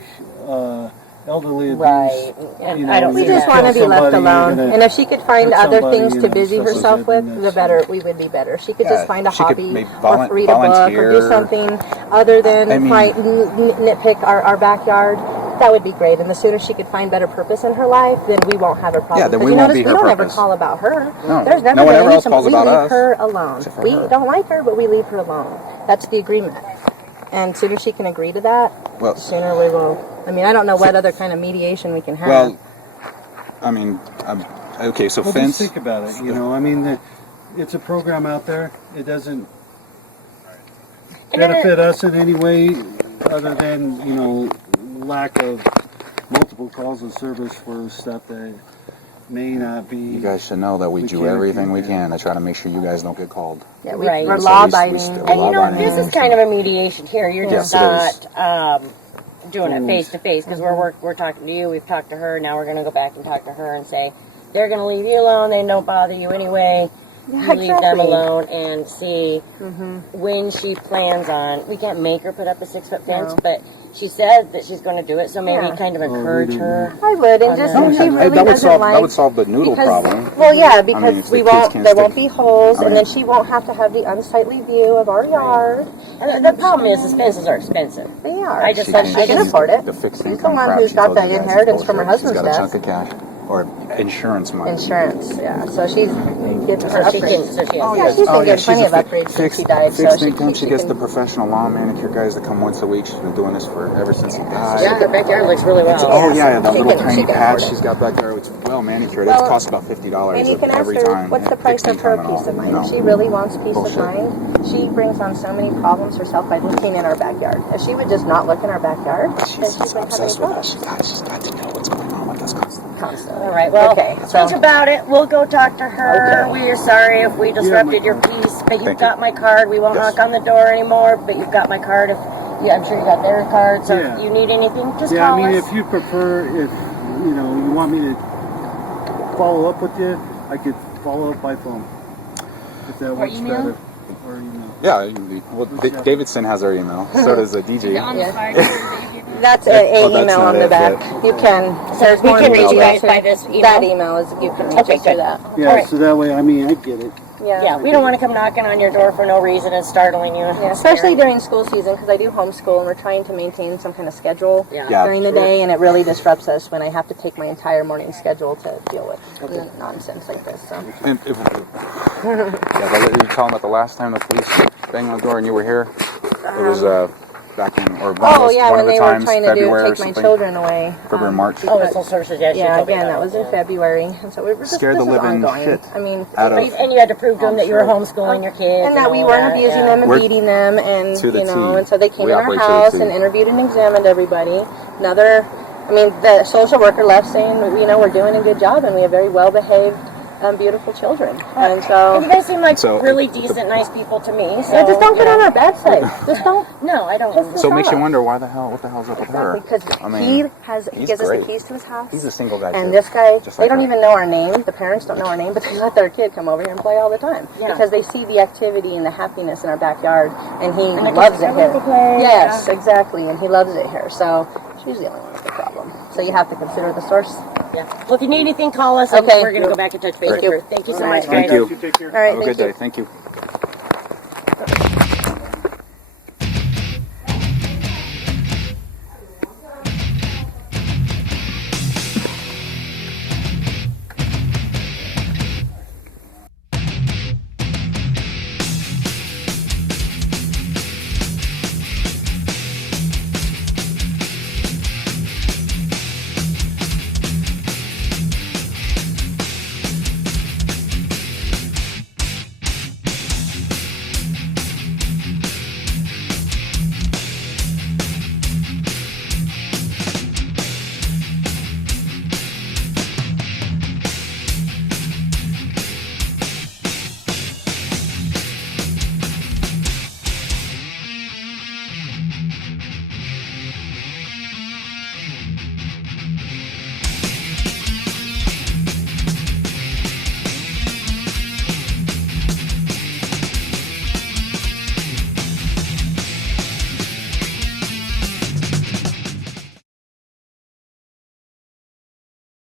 elderly abuse. Right. And you know, I don't We see you just that. want to kill be left somebody, you're alone. gonna And if she could find hurt other somebody, things you to know, busy stuff like herself that, with, then the that's- better we would be better. She could Yeah, just find a she could hobby maybe or read a book or do volunteer. something other than I mean- nitpick our backyard. That would be great. And the sooner she could find better purpose in her life, then we won't have a problem. Yeah, then 'Cause we you won't notice be her we don't ever purpose. call about her. No. There's never No one been ever any else calls we about leave us, her alone. except for We her. don't like her, but we leave her alone. That's the agreement. And sooner she can agree to that, Well- the sooner we will. I mean, I don't know what other kind of mediation we can have. Well, I mean, okay, so Well, fence. just think about it. You know, I mean, it's a program out there. It doesn't And then benefit us in any way other than, you know, lack of multiple calls of service for stuff that may not be. You guys should know that we do can't everything we do can to try to make sure you guys don't get called. Yeah, Right. we're So law we abiding. still- And you know, law-abiding. this is kind of a mediation here. You're just Yes, it not doing it face to face because we're talking to you. We've talked to her. Now we're going to go back and talk to her and say they're going to leave you alone. They don't bother you anyway. Yeah, You leave them exactly. alone and see when she plans on. We can't make her put up a 6-foot fence, No. but she said that she's going to do it. So maybe Yeah. kind of encourage her. I would, and just No, if she really that would doesn't solve like. that would solve the noodle problem. Well, yeah, because I mean, it's we the kids won't. can't There stick- won't be holes, I and mean- then she won't have to have the unsightly view of our yard. And the problem is the fences are expensive. They are. I just- but she can afford it. The fixed She's the income one crap who's she got told the you guys inheritance is from her bullshit. husband's She's got a death. chunk of cash. or insurance money. Insurance, yeah. So she's getting her So she can, upgrades. so she Oh, has yeah, she's been getting plenty of upgrades since fixed, she died. fixed So income. She gets can- the professional lawn manicure guys that come once a week. She's been doing this for ever since he died. Yeah, her backyard looks really well. Oh yeah, the She little can- tiny she can patch afford it. she's got back there. It's well manicured. Well, it costs about $50 And you can ask every her, time. what's the price Fixed of her income and peace all. of mind? No. If she really wants peace Bullshit. of mind, she brings on so many problems herself by looking in our backyard. If she would just not look in our backyard, then She's she wouldn't have any obsessed with us. problems. She's got to know what's going on with us constantly. Constantly. All right, well, Okay, so- think about it. We'll go talk to her. Okay. We are sorry if we disrupted your peace, but you've Thank got you. my card. We won't Yes. knock on the door anymore, but you've got my card. Yeah, I'm sure you got their card, so Yeah. if you need anything, just Yeah, call I mean, us. if you prefer, if you know, you want me to follow up with you, I could follow up by phone. If that works email? better. Or email. Yeah, well, Davidson has our email. So does the DJ. That's Oh, a that's email not on the it, back. but- You can. There's we one can reach email you guys to- by this email? That email is you can reach Okay, us through good. that. Yeah, Alright. so that way, I mean, I get it. Yeah, we don't want to come knocking on your door for no reason and startling you. Yeah, especially during school season because I do homeschool and we're trying to maintain some kind of schedule Yeah. during the day, and it really disrupts us when I have to take my entire morning schedule to deal with nonsense like this. So And if, yeah, you were talking about the last time the police banged on the door and you were here. It was back in, or one of oh those, yeah, one when of the they were times, trying to February or take my something. children away. February, March. Oh, it's all sources. Yeah, she Yeah, told me again, about that was it, in yeah. February, and so we were just Scared the this is living ongoing. shit I mean, out of. And you had to prove to them that you were homeschooling your kids. and that we all weren't that, abusing yeah. them and We're- beating them, and to the you know, T. and so they came We in our operate to the house T. and interviewed and examined everybody. I mean, the social worker left saying, you know, we're doing a good job and we have very well behaved, beautiful children, and so. And you guys seem like So, really decent, nice people to me. So Yeah, just don't get on our bad side. Just don't. No, I don't. Just So it makes you stop. wonder what the hell's up with her? Because I mean, he he's gives us great. the keys to his house. He's a single guy And too. this guy, Just they like don't her. even know our name. The parents don't know our name, but they let their kid come over here and play all the time Yeah. because they see the activity and the happiness in our backyard, and he And the loves kids it come here. over to play, Yes, yeah. exactly, and he loves it here. So she's the only one with the problem. So you have to consider the source. Yeah. Well, if you need anything, call us. And Okay. we're going to go back and touch base Great. with her. Thank you so much, Thank guys. you. You take care. All right, Have a thank good you. day. Thank you.